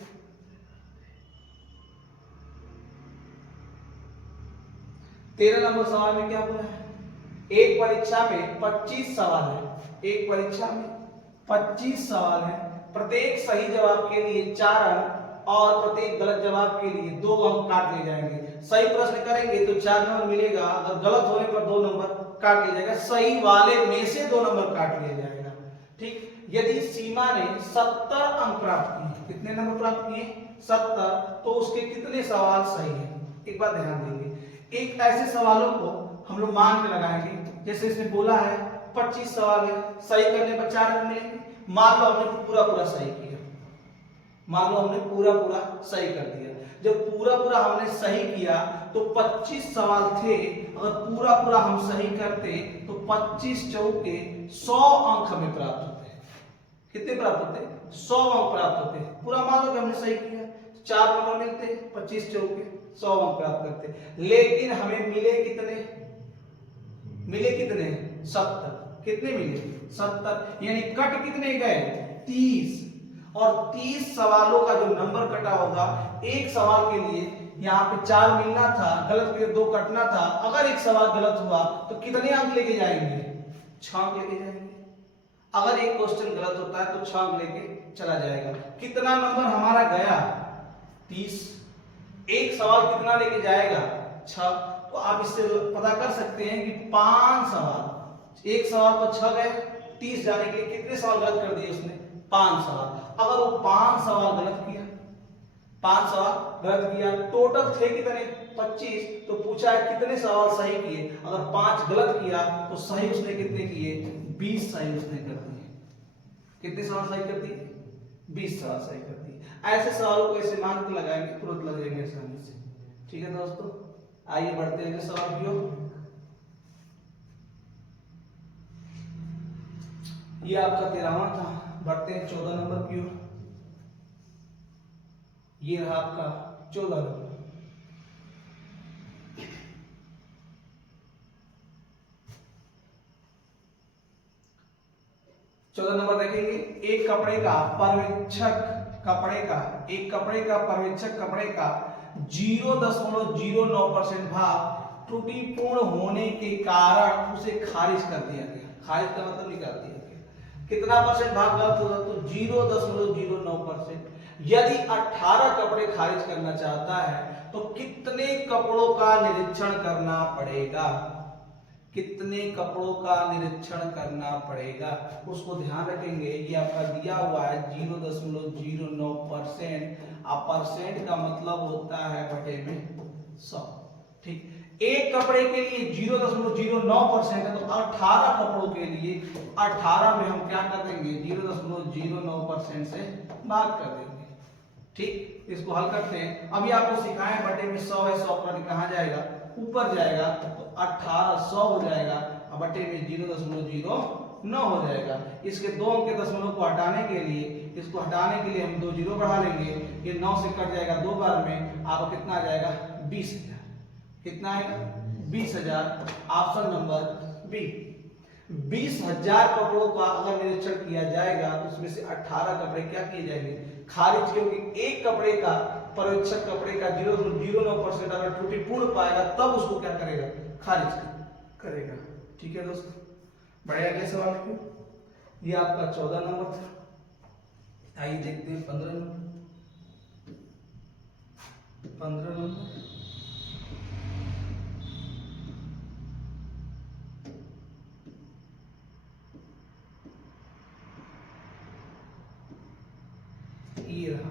तेरह नंबर सवाल में क्या बोला है, एक परीक्षा में 25 सवाल है, एक परीक्षा में 25 सवाल है, प्रत्येक सही जवाब के लिए 4 अंक और प्रत्येक गलत जवाब के लिए 2 अंक काट लिए जाएंगे। सही प्रश्न करेंगे तो 4 नंबर मिलेगा, अगर गलत होने पर 2 नंबर काट लिया जाएगा, सही वाले में से 2 नंबर काट लिया जाएगा। ठीक, यदि सीमा ने 70 अंक प्राप्त किए, कितने नंबर प्राप्त किए, 70, तो उसके कितने सवाल सही हैं, एक बात ध्यान देंगे। एक ऐसे सवालों को हम लोग मान के लगाएंगे, जैसे इसमें बोला है 25 सवाल है, सही करने पर 4 अंक मिलेंगे। मान लो हमने पूरा सही किया, मान लो हमने पूरा सही कर दिया। जब पूरा हमने सही किया तो 25 सवाल थे, अगर पूरा हम सही करते तो 25 चौके 100 अंक हमें प्राप्त होते। कितने प्राप्त होते, 100 अंक प्राप्त होते। पूरा मान लो कि हमने सही किया, 4 नंबर मिलते, 25 चौके 100 अंक प्राप्त करते। लेकिन हमें मिले कितने, 70। कितने मिले, 70, यानी कट कितने गए, 30। और 30 सवालों का जो नंबर कटा होगा, एक सवाल के लिए यहाँ पे 4 मिलना था, गलत के लिए 2 कटना था। अगर एक सवाल गलत हुआ तो कितने अंक लेके जाएंगे, 6 अंक लेके जाएंगे। अगर एक क्वेश्चन गलत होता है तो 6 अंक लेके चला जाएगा। कितना नंबर हमारा गया, 30। एक सवाल कितना लेके जाएगा, 6। तो आप इससे पता कर सकते हैं कि 5 सवाल, एक सवाल पर 6 गए, 30 जाने के लिए कितने सवाल गलत कर दिए उसने, 5 सवाल। अगर वो 5 सवाल गलत किया, 5 सवाल गलत किया, टोटल थे कितने, 25, तो पूछा है कितने सवाल सही किए। अगर 5 गलत किया तो सही उसने कितने किए, 20 सही उसने कर दिए। कितने सवाल सही कर दिए, 20 सवाल सही कर दिए। ऐसे सवालों को ऐसे मान के लगाएंगे तुरंत लग जाएंगे आसानी से। ठीक है दोस्तों, आइए बढ़ते हैं अगले सवाल की ओर। ये आपका 13वां था, बढ़ते हैं 14 नंबर की ओर। ये रहा आपका 14 नंबर। 14 नंबर देखेंगे, एक कपड़े का पर्यवेक्षक कपड़े का 0.09% भाग त्रुटिपूर्ण होने के कारण उसे खारिज कर दिया गया। खारिज का मतलब निकाल दिया गया। कितना परसेंट भाग गलत होगा? तो 0.09%। यदि 18 कपड़े खारिज करना चाहता है तो कितने कपड़ों का निरीक्षण करना पड़ेगा? कितने कपड़ों का निरीक्षण करना पड़ेगा, उसको ध्यान रखेंगे। ये आपका दिया हुआ है 0.09%। अब परसेंट का मतलब होता है बटे में 100। ठीक, एक कपड़े के लिए 0.09% है तो 18 कपड़ों के लिए 18 में हम क्या कर देंगे? 0.09% से भाग कर देंगे। ठीक, इसको हल करते हैं। अभी आपको सिखाएं बटे में 100 है, 100 पर कहां जाएगा? ऊपर जाएगा, तो 1800 हो जाएगा, अब बटे में 0.09 हो जाएगा। इसके दो अंक के दशमलव को हटाने के लिए, इसको हटाने के लिए हम 2 जीरो बढ़ा लेंगे, ये 9 से कट जाएगा 2 बार में, आपको कितना आ जाएगा? 20,000। कितना आएगा? 20,000। Option number B. 20,000 कपड़ों का अगर निरीक्षण किया जाएगा तो उसमें से 18 कपड़े क्या किए जाएंगे? खारिज, क्योंकि एक कपड़े का पर्यवेक्षक कपड़े का 0.09% अगर त्रुटिपूर्ण पाएगा तब उसको क्या करेगा? खारिज करेगा। ठीक है दोस्तों, बढ़िया। अगले सवाल को, ये आपका 14 नंबर था। आइए देखते हैं 15 नंबर। 15 नंबर ये रहा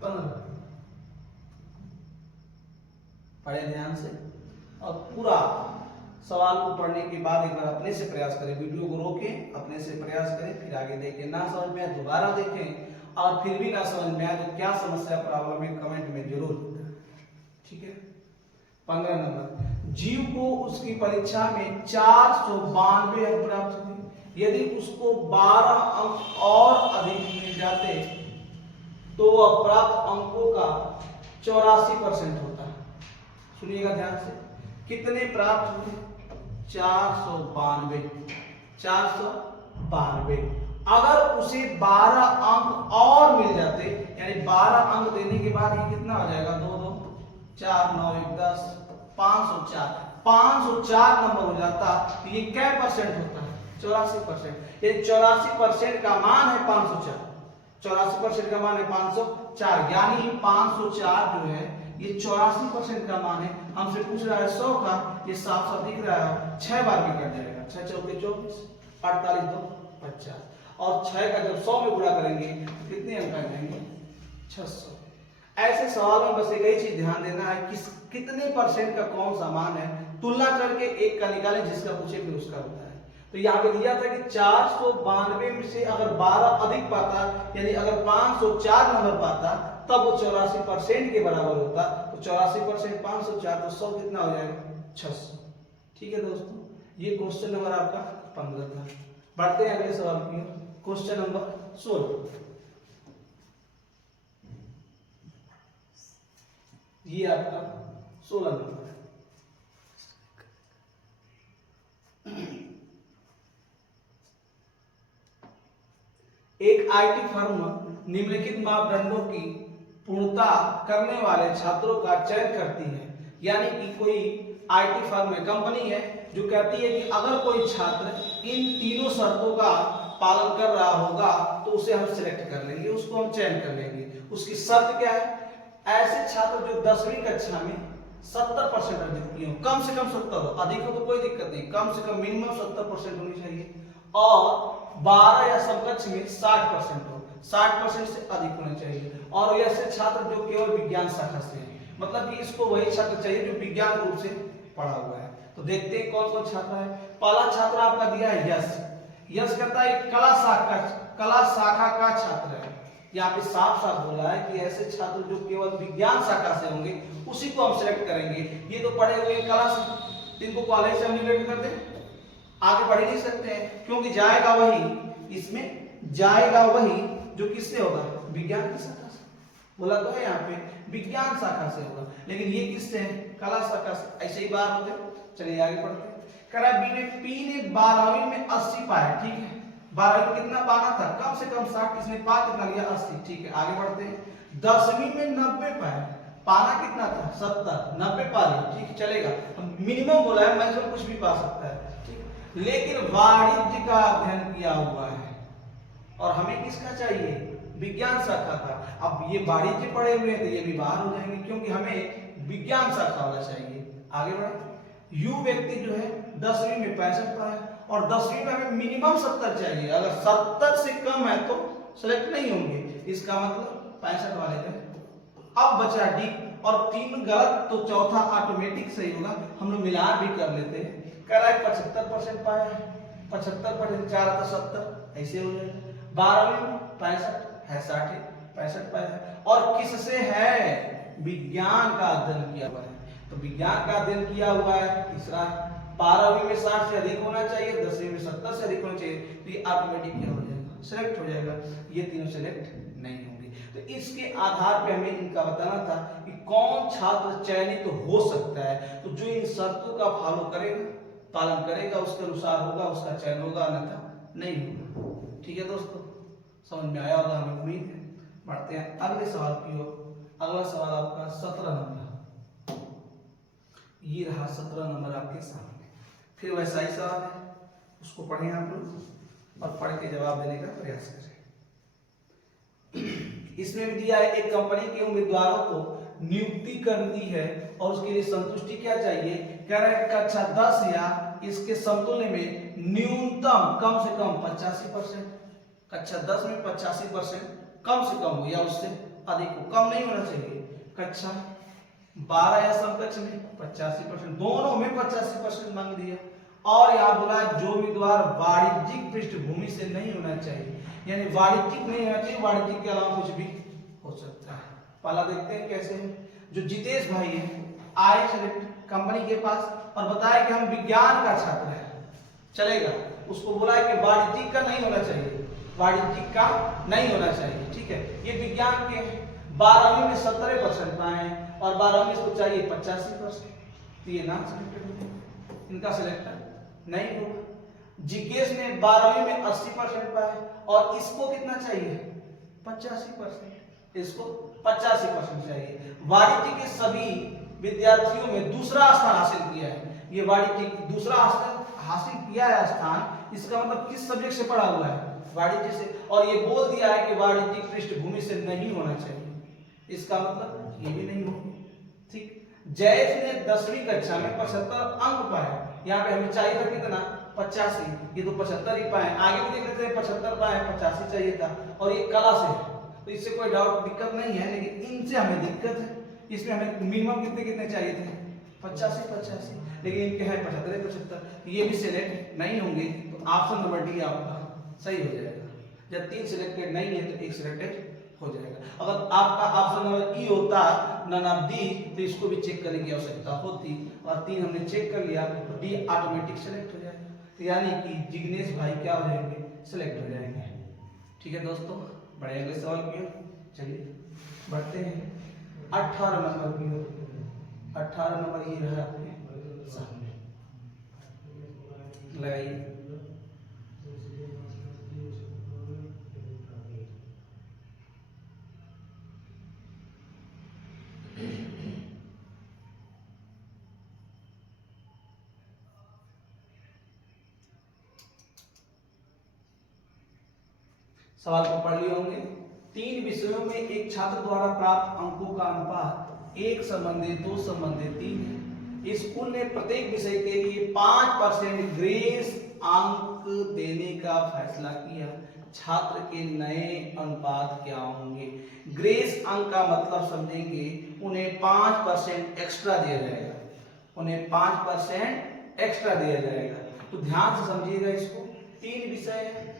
15। पढ़े ध्यान से और पूरा सवाल को पढ़ने के बाद एक बार अपने से प्रयास करें, वीडियो को रोकें, अपने से प्रयास करें, फिर आगे देखें। ना समझ में आए दोबारा देखें, और फिर भी ना समझ में आए तो क्या समस्या प्रॉब्लम है कमेंट में जरूर बताएं। ठीक है। 15 नंबर, जीव को उसकी परीक्षा में 492 अंक प्राप्त हुए। यदि उसको 12 अंक और अधिक मिल जाते तो वह प्राप्त अंकों का 84% होता है। सुनिएगा ध्यान से, कितने प्राप्त हुए? 492। 492। अगर उसे 12 अंक और मिल जाते, यानी 12 अंक देने के बाद ये कितना हो जाएगा? 2 2 4 9 1 10 504। 504 नंबर हो जाता तो ये क्या परसेंट होता है? 84%। ये 84% का मान है 504। 84% का मान है 504, यानी 504 जो है ये 84% का मान है। हमसे पूछ रहा है 100 का, ये साफ साफ दिख रहा है, 6 बार में कट जाएगा। 6 चौके 24, 48 2 50, और 6 का जब 100 में गुणा करेंगे तो कितने अंक आ जाएंगे? 600। ऐसे सवालों में बस एक ही चीज ध्यान देना है कि कितने परसेंट का कौन सा मान है, तुलना करके एक का निकालें, जिसका पूछे फिर उसका होता है। तो यहाँ पे दिया था कि 492 में से अगर 12 अधिक पाता, यानी अगर 504 नंबर पाता तब वो 84% के बराबर होता। तो 84% 504, तो 100 कितना हो जाएगा? 600। ठीक है दोस्तों, ये क्वेश्चन नंबर आपका 15 था। बढ़ते हैं अगले सवाल की, क्वेश्चन नंबर 16। ये आपका 16 नंबर है। एक आईटी फर्म निम्नलिखित मापदंडों की पूर्णता करने वाले छात्रों का चयन करती है। यानी कि कोई आईटी फर्म है, कंपनी है, जो कहती है कि अगर कोई छात्र इन तीनों शर्तों का पालन कर रहा होगा तो उसे हम सिलेक्ट कर लेंगे, उसको हम चयन कर लेंगे। उसकी शर्त क्या है? ऐसे छात्र जो 10वीं कक्षा में 70% अर्जित किए हो, कम से कम 70 हो, अधिक हो तो कोई दिक्कत नहीं, कम से कम मिनिमम 70% होनी चाहिए, और 12 या समकक्ष में 60% हो, 60% से अधिक होने चाहिए। और ऐसे छात्र जो केवल विज्ञान शाखा से है, मतलब कि इसको वही छात्र चाहिए जो विज्ञान रूप से पढ़ा हुआ है। तो देखते हैं कौन कौन छात्र है। पहला छात्र आपका दिया है यश। यश कहता है कला शाखा का छात्र है, यहाँ पे साफ साफ बोला है कि ऐसे छात्र जो केवल विज्ञान शाखा से होंगे उसी को हम सिलेक्ट करेंगे। ये तो पढ़े हुए कला से, इनको कॉलेज से हम सिलेक्ट करते आगे बढ़ ही नहीं सकते हैं, क्योंकि जाएगा वही, इसमें जाएगा वही जो किससे होगा, विज्ञान की शाखा से। बोला तो है यहाँ पे विज्ञान शाखा से होगा, लेकिन ये किससे है, कला शाखा से। ऐसे ही बात होते। चलिए आगे पढ़ते हैं। कह रहा है पी ने 12वीं में 80 पाया, ठीक है। 12वीं में कितना पाना था, कम से कम 60, इसने पा कितना लिया, 80, ठीक है। आगे बढ़ते हैं। 10वीं में 90 पाया, पाना कितना था, 70, 90 पा लिया, ठीक चलेगा। मिनिमम बोला है, मैक्सिमम कुछ भी पा सकता है, ठीक। लेकिन वाणिज्य का अध्ययन किया हुआ है और हमें किसका चाहिए, विज्ञान शाखा का। अब ये वाणिज्य पढ़े हुए हैं तो ये भी बाहर हो जाएंगे, क्योंकि हमें विज्ञान शाखा वाला चाहिए। आगे बढ़े। यू व्यक्ति जो है 10वीं में 65 पाया और 10वीं में हमें मिनिमम 70 चाहिए। अगर 70 से कम है तो सिलेक्ट नहीं होंगे, इसका मतलब 65 वाले का। अब बचा डी और 3 गलत तो चौथा ऑटोमेटिक सही होगा, हम लोग मिलान भी कर लेते हैं। कह रहा है 75% पाया है, 75% 4 आता 70, ऐसे हो जाएगा। 12वीं में 65 है, 60 65 पाया है और किससे है, विज्ञान का अध्ययन किया हुआ है। तो विज्ञान का अध्ययन किया हुआ है, तीसरा। 12वीं में 60 से अधिक होना चाहिए, 10वीं में 70 से अधिक होना चाहिए, तो ये ऑटोमेटिक क्या हो जाएगा, सिलेक्ट हो जाएगा। ये तीनों सिलेक्ट नहीं होंगे। तो इसके आधार पे हमें इनका बताना था कि कौन छात्र चयनित तो हो सकता है। तो जो इन शर्तों का फॉलो करेगा, पालन करेगा, उसके अनुसार होगा, उसका चयन होगा, अन्यथा नहीं होगा। ठीक है दोस्तों, समझ में आया होगा हमें उम्मीद है। बढ़ते हैं अगले सवाल की ओर। अगला सवाल आपका 17 नंबर, ये रहा 17 नंबर आपके सामने। फिर वैसा ही सवाल है, उसको पढ़ें आप लोग और पढ़ के जवाब देने का प्रयास करें। इसमें भी दिया है एक कंपनी के उम्मीदवारों को नियुक्ति करनी है और उसके लिए संतुष्टि क्या चाहिए। कह रहा है कक्षा 10 या इसके समतुल्य में न्यूनतम कम से कम 85%। कक्षा 10 में 85% कम से कम हो या उससे अधिक हो, कम नहीं होना चाहिए। कक्षा 12 या समकक्ष में 85%, दोनों में 85% मांग दिया। और यहाँ बोला जो उम्मीदवार वाणिज्यिक पृष्ठभूमि से नहीं होना चाहिए, यानी वाणिज्यिक नहीं होना चाहिए, वाणिज्यिक के अलावा कुछ भी हो सकता है। पहला देखते हैं कैसे है। जो जितेश भाई है आए सेलेक्ट कंपनी के पास और बताया कि हम विज्ञान का छात्र है, चलेगा। उसको बोला है कि वाणिज्यिक का नहीं होना चाहिए, वाणिज्यिक का नहीं होना चाहिए, ठीक है। ये विज्ञान के 12वीं में 70% पाए और 12वीं में इसको चाहिए 85%, तो ये ना सिलेक्टेड, इनका सिलेक्टर नहीं होगा। जिज्ञेस ने 12वीं में 80% पाए और इसको कितना चाहिए, 85%, इसको 85% चाहिए। वाणिज्य के सभी विद्यार्थियों में दूसरा स्थान हासिल किया है, ये वाणिज्य दूसरा हासिल किया है स्थान, इसका मतलब किस सब्जेक्ट से पढ़ा हुआ है, वाणिज्य से। और ये बोल दिया है कि वाणिज्यिक पृष्ठभूमि से नहीं होना चाहिए, इसका मतलब ये भी नहीं होगा, ठीक। जयेश ने 10वीं कक्षा में 75 अंक पाए, यहाँ पे हमें चाहिए था कितना, 85, ये तो 75 ही पाए। आगे भी देख लेते हैं, 75 पाए, 85 चाहिए था। और ये कला से है तो इससे कोई डाउट दिक्कत नहीं है, लेकिन इनसे हमें दिक्कत है। इसमें हमें मिनिमम कितने कितने चाहिए थे, 85, लेकिन इनके हैं 75, ये भी सिलेक्ट नहीं होंगे। तो ऑप्शन नंबर डी आपका सही हो जाएगा। जब 3 सिलेक्टेड नहीं है तो 1 सिलेक्टेड हो जाएगा। अगर आपका ऑप्शन नंबर ई होता नन ऑफ डी तो इसको भी चेक करने की आवश्यकता होती, और 3 हमने चेक कर लिया तो डी ऑटोमेटिक सेलेक्ट हो जाएगा। तो यानी कि जिग्नेश भाई क्या हो जाएंगे, सिलेक्ट हो जाएंगे। ठीक है दोस्तों, बड़े अगले सवाल की ओर चलिए बढ़ते हैं। 18 नंबर की ओर। 18 नंबर ये रहा आपके सामने, लगाइए। सवाल को पढ़ लिए होंगे। 3 विषयों में एक छात्र द्वारा प्राप्त अंकों का अनुपात 1 संबंधित 2 संबंधित 3 है। स्कूल ने प्रत्येक विषय के लिए 5% ग्रेस अंक देने का फैसला किया। छात्र के नए अनुपात क्या होंगे। ग्रेस अंक का मतलब समझेंगे, उन्हें 5% एक्स्ट्रा दिया जाएगा, उन्हें 5% एक्स्ट्रा दिया जाएगा। तो ध्यान से समझिएगा इसको। 3 विषय है,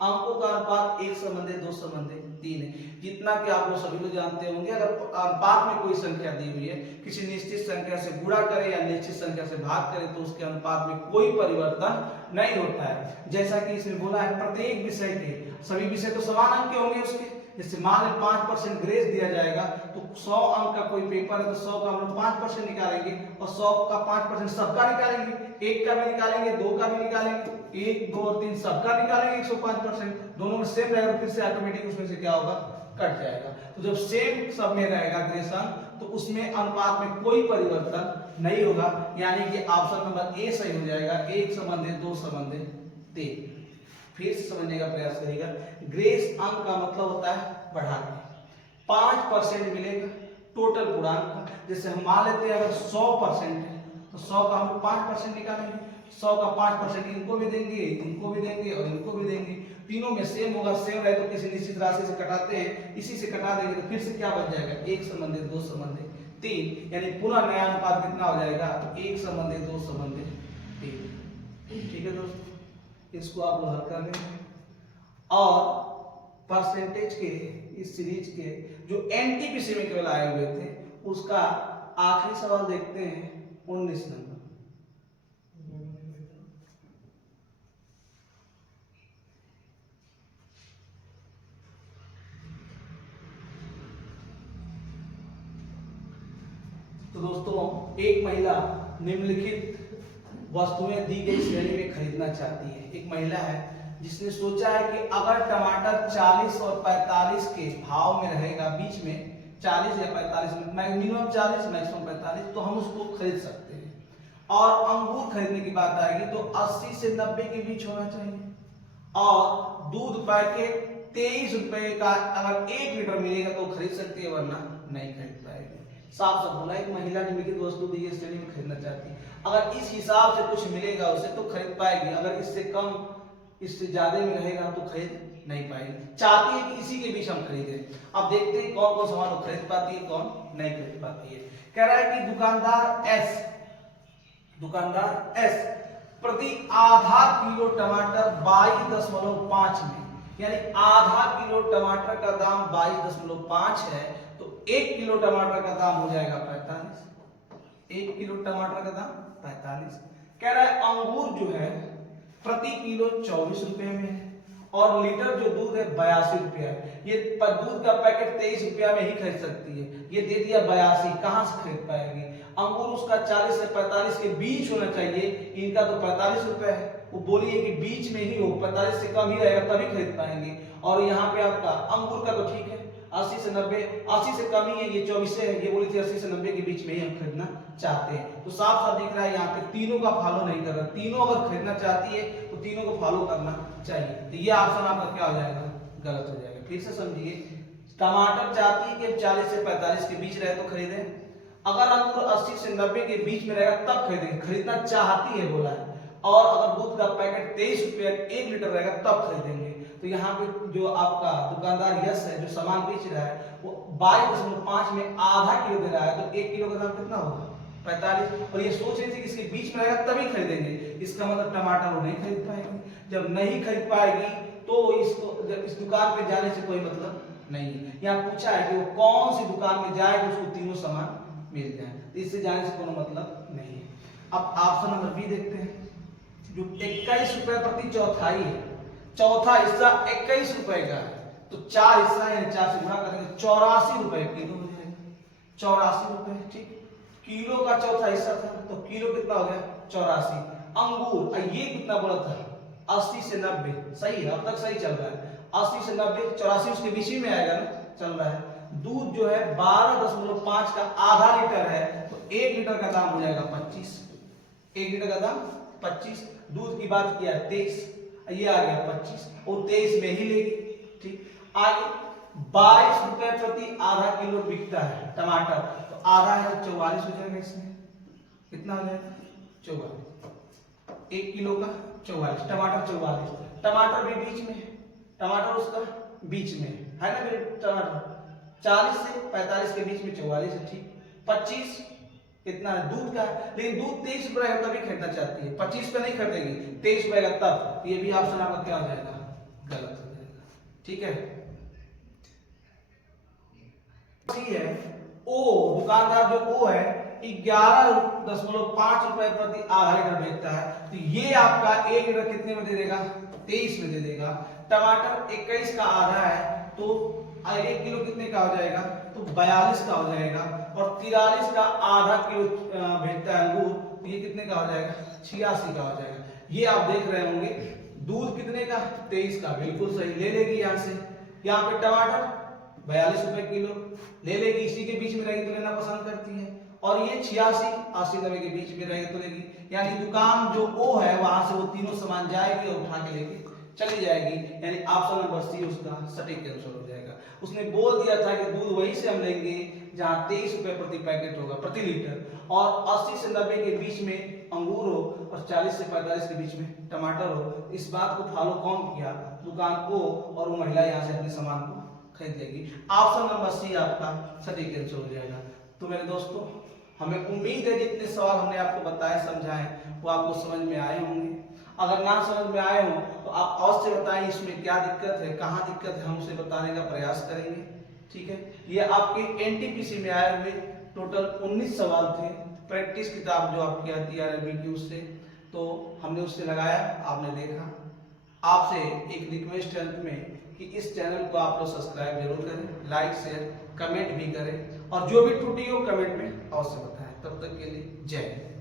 अंकों का अनुपात 1 संबंध 2 संबंध 3 है। जितना कि आप लोग सभी लोग जानते होंगे, अगर अनुपात में कोई संख्या दी हुई है, किसी निश्चित संख्या से गुणा करें या निश्चित संख्या से भाग करें तो उसके अनुपात में कोई परिवर्तन नहीं होता है। जैसा कि इसमें बोला है प्रत्येक विषय के सभी विषय तो समान अंक के होंगे उसके। जैसे मान लें 5% ग्रेस दिया जाएगा तो 100 अंक का कोई पेपर है तो 100 का हम लोग 5% निकालेंगे और 100 का 5% सबका निकालेंगे, 1 का भी निकालेंगे, 2 का भी निकालेंगे, 1, 2 और 3 सबका निकालेंगे 105%। दोनों में सेम रहेगा तो फिर से ऑटोमेटिक उसमें से क्या होगा, कट जाएगा। तो जब सेम सब में रहेगा ग्रेस अंक तो उसमें अनुपात में कोई परिवर्तन नहीं होगा, यानी कि ऑप्शन नंबर ए सही हो जाएगा। 1 संबंध 2 संबंध 3। फिर से समझने का प्रयास करिएगा। ग्रेस अंक का मतलब होता है बढ़ाने। 5% मिलेगा टोटल पूरा अंक। जैसे हम मान लेते हैं अगर 100% है तो 100 का हम 5% निकालेंगे, 100 का 5% इनको भी देंगे, इनको भी देंगे और इनको भी देंगे। तीनों में सेम होगा, सेम रहे तो किसी निश्चित राशि से कटाते हैं, इसी से कटा देंगे तो फिर से क्या बच जाएगा, 1 संबंध 2 संबंध 3, यानी पुनः नया अनुपात कितना हो जाएगा, 1 संबंध 2 संबंध 3। ठीक है दोस्तों, इसको आप लोग हल कर लेंगे। और परसेंटेज के इस सीरीज के जो एनटीपीसी में केवल आए हुए थे उसका आखिरी सवाल देखते हैं 19 नंबर। तो दोस्तों, एक महिला निम्नलिखित वस्तुएं दी गई श्रेणी में खरीदना चाहती है। एक महिला है जिसने सोचा है कि अगर टमाटर 40 और 45 के भाव में रहेगा, बीच में 40 या 45 में, मिनिमम 40 मैक्सिमम 45, तो हम उसको खरीद सकते हैं। और अंगूर खरीदने की बात आएगी तो 80 से 90 के बीच होना चाहिए। और दूध पैकेट 23 रुपए का अगर 1 लीटर मिलेगा तो खरीद सकती है, वरना नहीं खरीद पाएगी। साफ साफ बोला, एक महिला निम्नलिखित वस्तु दी गई श्रेणी में खरीदना चाहती है। अगर इस हिसाब से कुछ मिलेगा उसे तो खरीद पाएगी, अगर इससे कम इससे ज्यादा में रहेगा तो खरीद नहीं पाएगी। चाहती है कि इसी के बीच हम खरीदें। अब देखते हैं कौन कौन सामान वो खरीद पाती है, कौन नहीं खरीद पाती है। कह रहा है कि दुकानदार एस प्रति आधा किलो टमाटर 22.5 में, यानी आधा किलो टमाटर का दाम 22.5 है तो 1 किलो टमाटर का दाम हो जाएगा 45। 1 किलो टमाटर का दाम 45। कह रहा है अंगूर जो है प्रति किलो 24 रुपए में है और लीटर जो दूध है 82 रुपया है। ये दूध का पैकेट 23 रुपया में ही खरीद सकती है, ये दे दिया 82, कहां से खरीद पाएगी। अंगूर उसका 40 से 45 के बीच होना चाहिए, इनका तो 45 रुपए है। वो बोली है कि बीच में ही हो, 45 से कम ही रहेगा तभी खरीद पाएंगे। और यहाँ पे आपका अंगूर का तो ठीक है 80 से 90, 80 से कम ही है, ये 24 है, ये बोली थी 80 से 90 के बीच में ही हम खरीदना चाहते हैं। तो साफ साफ दिख रहा है यहाँ पे तीनों का फॉलो नहीं कर रहा। तीनों अगर खरीदना चाहती है तो तीनों को फॉलो करना चाहिए। तो ये ऑप्शन आपका क्या हो जाएगा, गलत हो जाएगा। फिर से समझिए, टमाटर चाहती है कि 40 से 45 के बीच रहे तो खरीदें, अगर अंगूर 80 से 90 के बीच में रहेगा तब खरीदेंगे, खरीदना चाहती है बोला है। और अगर दूध का पैकेट 23 रुपया 1 लीटर रहेगा तब खरीदेंगे। तो यहाँ पे जो आपका दुकानदार यश है जो सामान बेच रहा है वो 22.5 में आधा किलो दे रहा है, तो 1 किलो का दाम कितना होगा, 45। और ये सोच रही थी कि इसके बीच में रहेगा तभी खरीदेंगे, इसका मतलब टमाटर वो नहीं खरीद पाएगी। जब नहीं खरीद पाएगी तो इसको इस दुकान पे जाने से कोई मतलब नहीं है। यहाँ पूछा है कि वो कौन सी दुकान में जाए तो उसको तीनों सामान मिल जाए, तो इससे जाने से कोई मतलब नहीं है। अब ऑप्शन नंबर बी देखते हैं, जो 21 रुपए प्रति चौथाई है, चौथा हिस्सा 21 रुपए का है, तो 4 हिस्सा है, 4 से गुणा करेंगे 84 रुपए किलो हो जाएगा। 84 रुपए, ठीक। किलो का चौथा हिस्सा था तो किलो कितना हो गया, 84। अंगूर ये कितना बोला था, 80 से 90, सही है, अब तक सही चल रहा है। 80 से 90, 84 उसके बीच में आएगा ना, चल रहा है। दूध जो है 12.5 का आधा लीटर है तो 1 लीटर का दाम हो जाएगा 25। 1 लीटर का दाम 25। दूध की बात किया 23, ये आ गया 25 और 23 में ही लेगी, ठीक। आगे 22 रुपए प्रति आधा किलो बिकता है टमाटर, तो आधा है तो 44 हो जाएगा। इसमें कितना हो जाएगा, 44। 1 किलो का 44, टमाटर 44, टमाटर भी बीच में है, टमाटर उसका बीच में है ना मेरे, टमाटर 40 से 45 के बीच में 44 है, ठीक। 25 कितना है, दूध का, लेकिन दूध 23 रुपए तभी खरीदना चाहती है, 25 पे नहीं खरीदेगी, 23 रुपए का तब। ये भी ऑप्शन आपका क्या हो जाएगा, गलत हो जाएगा। ठीक है, है ओ, दुकानदार जो ओ है 11.5 रुपए प्रति आधा लीटर बेचता है, तो ये आपका 1 लीटर कितने में दे देगा? 23 में दे देगा। टमाटर 21 का आधा है तो 1 किलो कितने का हो जाएगा? तो 42 का हो जाएगा। और 43 का आधा किलो भेजता है अंगूर, तो ये कितने का हो जाएगा? 86 का हो जाएगा। ये आप देख रहे होंगे। दूध कितने का? 23 का, बिल्कुल सही, ले लेगी यहाँ से। यहाँ पे टमाटर 42 रुपए किलो ले लेगी, इसी के बीच में रहेगी तो लेना पसंद करती है। और ये 86, 80, 90 के बीच में रहेगी तो लेगी। यानी दुकान जो ओ है वहां से वो तीनों सामान जाएगी और उठा के लेके चली जाएगी। यानी ऑप्शन नंबर सी उसका सटीक आंसर हो जाएगा। उसने बोल दिया था कि दूध वहीं से हम लेंगे जहां 23 रुपए प्रति पैकेट होगा, प्रति लीटर, और 80 से 90 के बीच में अंगूर हो और 40 से 45 के बीच में टमाटर हो। इस बात को फॉलो कौन किया? दुकान ओ, और वो महिला यहाँ से अपने सामान को खरीद लेगी। ऑप्शन नंबर सी आपका सटीक आंसर हो जाएगा। तो मेरे दोस्तों, हमें उम्मीद है जितने सवाल हमने आपको बताए समझाए वो आपको समझ में आए होंगे। अगर ना समझ में आए हो तो आप अवश्य बताएं इसमें क्या दिक्कत है, कहाँ दिक्कत है, हम उसे बताने का प्रयास करेंगे। ठीक है, ये आपके एनटीपीसी में आए हुए टोटल 19 सवाल थे। प्रैक्टिस किताब जो आपकी आती है आरबी की, उससे तो हमने उससे लगाया, आपने देखा। आपसे एक रिक्वेस्ट है अंत में कि इस चैनल को आप लोग सब्सक्राइब जरूर करें, लाइक शेयर कमेंट भी करें, और जो भी त्रुटि हो कमेंट में अवश्य बताएं। तब तक के लिए जय हिंद।